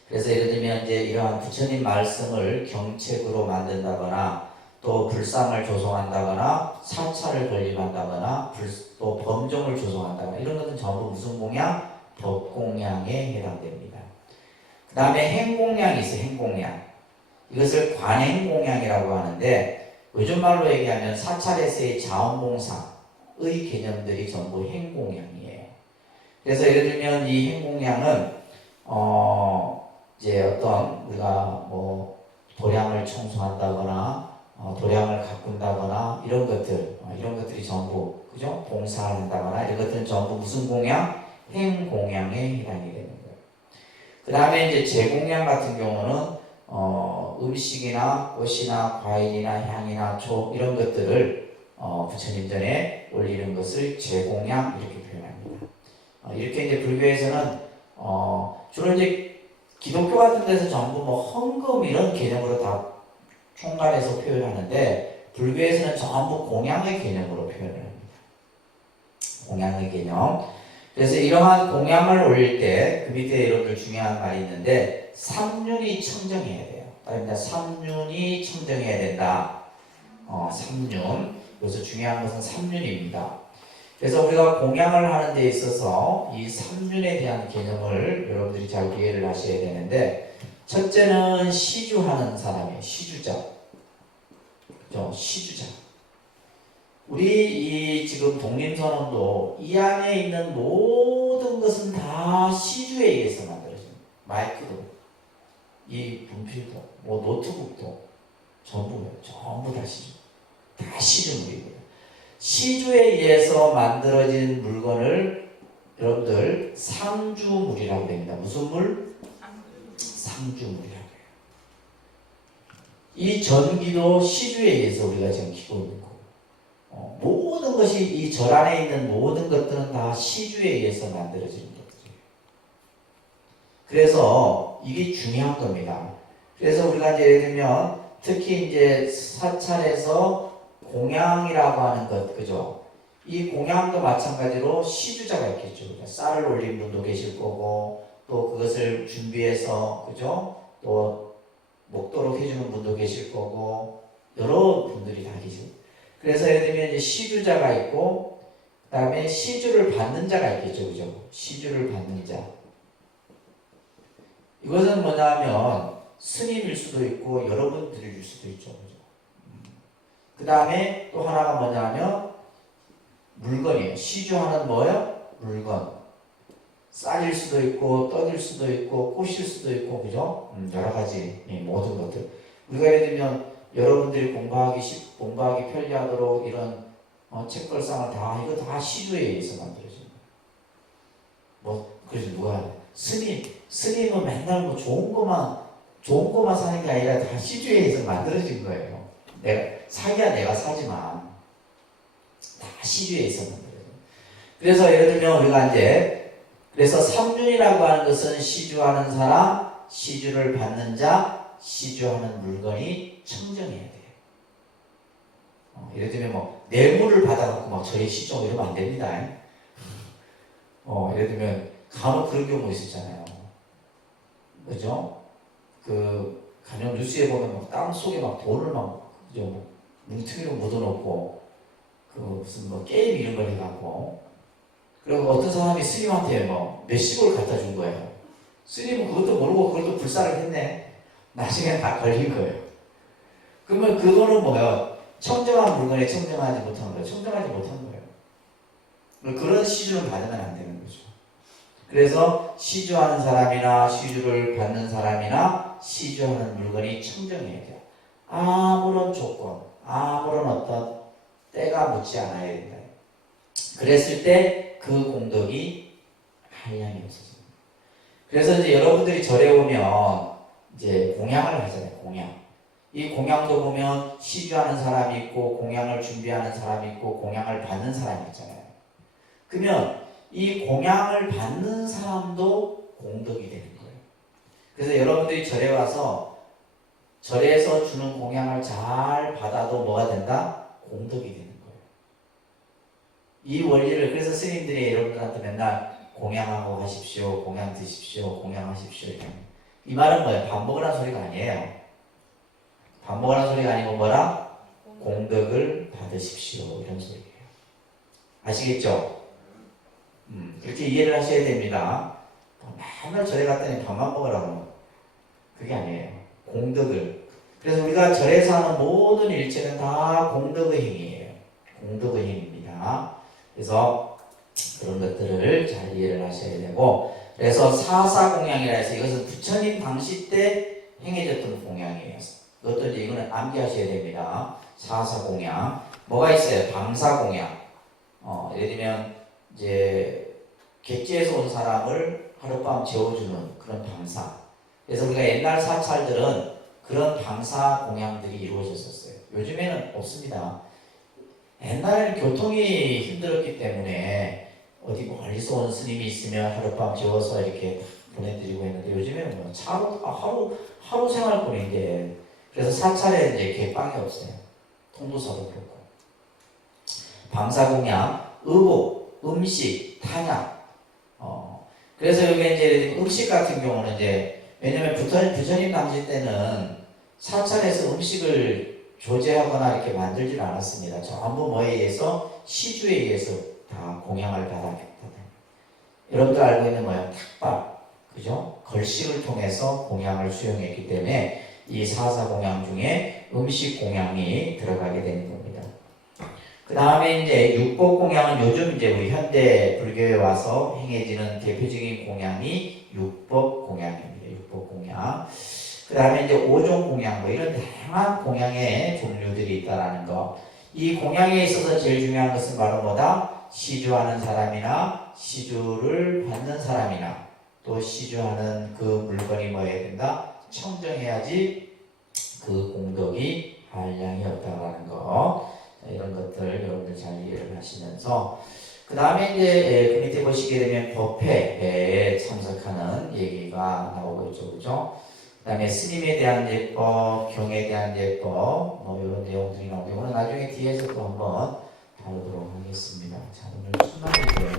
그래서 예를 들면 이제 이러한 부처님 말씀을 경책으로 만든다거나, 또 불상을 조성한다거나, 사찰을 건립한다거나, 또 범종을 조성한다거나 이런 것은 전부 무슨 공양? 법공양에 해당됩니다. 그 다음에 행공양이 있어요. 행공양. 이것을 관행공양이라고 하는데, 요즘 말로 얘기하면 사찰에서의 자원봉사의 개념들이 전부 행공양이에요. 그래서 예를 들면 이 행공양은 이제 어떤 우리가 뭐 도량을 청소한다거나 도량을 가꾼다거나 이런 것들이 전부 그죠? 봉사를 한다거나 이런 것들은 전부 무슨 공양? 행공양에 해당이 되는 거예요. 그 다음에 이제 제공양 같은 경우는 음식이나 꽃이나 과일이나 향이나 초 이런 것들을 부처님 전에 올리는 것을 제공양 이렇게 표현합니다. 이렇게 이제 불교에서는 주로 이제 기독교 같은 데서 전부 뭐 헌금 이런 개념으로 다 총괄해서 표현하는데 불교에서는 전부 공양의 개념으로 표현을 합니다. 공양의 개념. 그래서 이러한 공양을 올릴 때 그 밑에 여러분들 중요한 말이 있는데 삼륜이 청정해야 돼요. 그러니까 삼륜이 청정해야 된다. 삼륜. 여기서 중요한 것은 삼륜입니다. 그래서 우리가 공양을 하는 데 있어서 이 삼륜에 대한 개념을 여러분들이 잘 이해를 하셔야 되는데 첫째는 시주하는 사람이에요. 시주자. 그죠? 시주자. 우리 이 지금 독립선언도 이 안에 있는 모든 것은 다 시주에 의해서 만들어집니다. 마이크도, 이 분필도, 뭐 노트북도 전부 다 시주. 다 시주물이에요. 시주에 의해서 만들어진 물건을 여러분들 상주물이라고 합니다. 무슨 물? 상주물이라고 해요. 이 전기도 시주에 의해서 우리가 지금 키고 있는 거고 모든 것이 이 절 안에 있는 모든 것들은 다 시주에 의해서 만들어지는 것들이에요. 그래서 이게 중요한 겁니다. 그래서 우리가 이제 예를 들면 특히 이제 사찰에서 공양이라고 하는 것, 그죠? 이 공양도 마찬가지로 시주자가 있겠죠. 쌀을 올린 분도 계실 거고, 또 그것을 준비해서, 그죠? 또 먹도록 해주는 분도 계실 거고, 여러 분들이 다 계시고. 그래서 예를 들면 이제 시주자가 있고, 그 다음에 시주를 받는 자가 있겠죠. 그죠? 시주를 받는 자. 이것은 뭐냐 하면, 스님일 수도 있고, 여러분들일 수도 있죠. 그죠? 그 다음에 또 하나가 뭐냐면 물건이에요. 시주하는 뭐예요? 물건. 쌀일 수도 있고 떡일 수도 있고 꽃일 수도 있고 그죠? 여러 가지 모든 것들. 우리가 예를 들면 여러분들이 공부하기 편리하도록 이런 책걸상을 이거 다 시주에 의해서 만들어진 거예요. 그래서 누가 스님은 맨날 뭐 좋은 것만 사는 게 아니라 다 시주에 의해서 만들어진 거예요. 사기야 내가 사지만 다 시주에 있었는데. 그래서 예를 들면 우리가 이제 그래서 삼륜이라고 하는 것은 시주하는 사람, 시주를 받는 자, 시주하는 물건이 청정해야 돼요. 예를 들면 뭐 뇌물을 받아갖고 막 저희 시종 이러면 안 됩니다. 예를 들면 간혹 그런 경우 있었잖아요. 그죠? 간혹 뉴스에 보면 막 땅 속에 막 돈을 그죠? 뭉텅이로 묻어놓고 무슨 뭐 게임 이런 걸 해갖고 그리고 어떤 사람이 스님한테 몇십을 갖다 준 거예요. 스님은 그것도 모르고 그걸 또 불사를 했네. 나중에 다 걸린 거예요. 그러면 그 돈은 뭐예요? 청정한 물건에 청정하지 못한 거예요. 청정하지 못한 거예요. 그런 시주는 받으면 안 되는 거죠. 그래서 시주하는 사람이나 시주를 받는 사람이나 시주하는 물건이 청정해야 돼요. 아무런 조건, 아무런 어떤 때가 묻지 않아야 된다. 그랬을 때 그 공덕이 한량이 없어집니다. 그래서 이제 여러분들이 절에 오면 이제 공양을 하잖아요. 공양. 이 공양도 보면 시주하는 사람이 있고 공양을 준비하는 사람이 있고 공양을 받는 사람이 있잖아요. 그러면 이 공양을 받는 사람도 공덕이 되는 거예요. 그래서 여러분들이 절에 와서 절에서 주는 공양을 잘 받아도 뭐가 된다? 공덕이 되는 거예요. 이 원리를 그래서 스님들이 여러분들한테 맨날 공양하고 가십시오, 공양 드십시오, 공양하십시오 이렇게 합니다. 이 말은 뭐예요? 밥 먹으라는 소리가 아니에요. 밥 먹으라는 소리가 아니고 뭐라? 공덕을 받으십시오 이런 소리예요. 아시겠죠? 그렇게 이해를 하셔야 됩니다. 맨날 절에 갔더니 밥만 먹으라고 그게 아니에요. 공덕을. 그래서 우리가 절에서 하는 모든 일체는 다 공덕의 행위예요. 공덕의 행위입니다. 그래서 그런 것들을 잘 이해를 하셔야 되고, 그래서 사사공양이라 해서 이것은 부처님 당시 때 행해졌던 공양이에요. 그것도 이제 이거는 암기하셔야 됩니다. 사사공양. 뭐가 있어요? 방사공양. 예를 들면 이제 객지에서 온 사람을 하룻밤 재워주는 그런 방사. 그래서 우리가 옛날 사찰들은 그런 방사 공양들이 이루어졌었어요. 요즘에는 없습니다. 옛날에는 교통이 힘들었기 때문에 어디 멀리서 온 스님이 있으면 하룻밤 재워서 이렇게 보내드리고 했는데 요즘에는 뭐 차로 하루 생활권인데 그래서 사찰에 이제 개빵이 없어요. 통도사도 그렇고 방사공양, 의복, 음식, 탄약. 그래서 여기 이제 음식 같은 경우는 이제 왜냐면 부처님 당시 때는 사찰에서 음식을 조제하거나 이렇게 만들질 않았습니다. 전부 뭐에 의해서 시주에 의해서 다 공양을 받았거든요. 여러분들 알고 있는 뭐야? 탁밥, 그죠? 걸식을 통해서 공양을 수용했기 때문에 이 사사공양 중에 음식 공양이 들어가게 되는 겁니다. 그 다음에 이제 육법공양은 요즘 이제 우리 현대 불교에 와서 행해지는 대표적인 공양이 육법공양입니다. 육법공양. 그 다음에 이제 오종공양, 뭐 이런 다양한 공양의 종류들이 있다라는 거. 이 공양에 있어서 제일 중요한 것은 바로 뭐다? 시주하는 사람이나 시주를 받는 사람이나 또 시주하는 그 물건이 뭐여야 된다? 청정해야지 그 공덕이 한량이 없다라는 거. 이런 것들 여러분들 잘 이해를 하시면서 그 다음에 이제 그 밑에 보시게 되면 법회에 참석하는 얘기가 나오고 있죠, 그죠? 그 다음에 스님에 대한 예법, 경에 대한 예법, 뭐 이런 내용들이 나오고 이거는 나중에 뒤에서 또 한번 다루도록 하겠습니다. 자, 오늘 첫날인데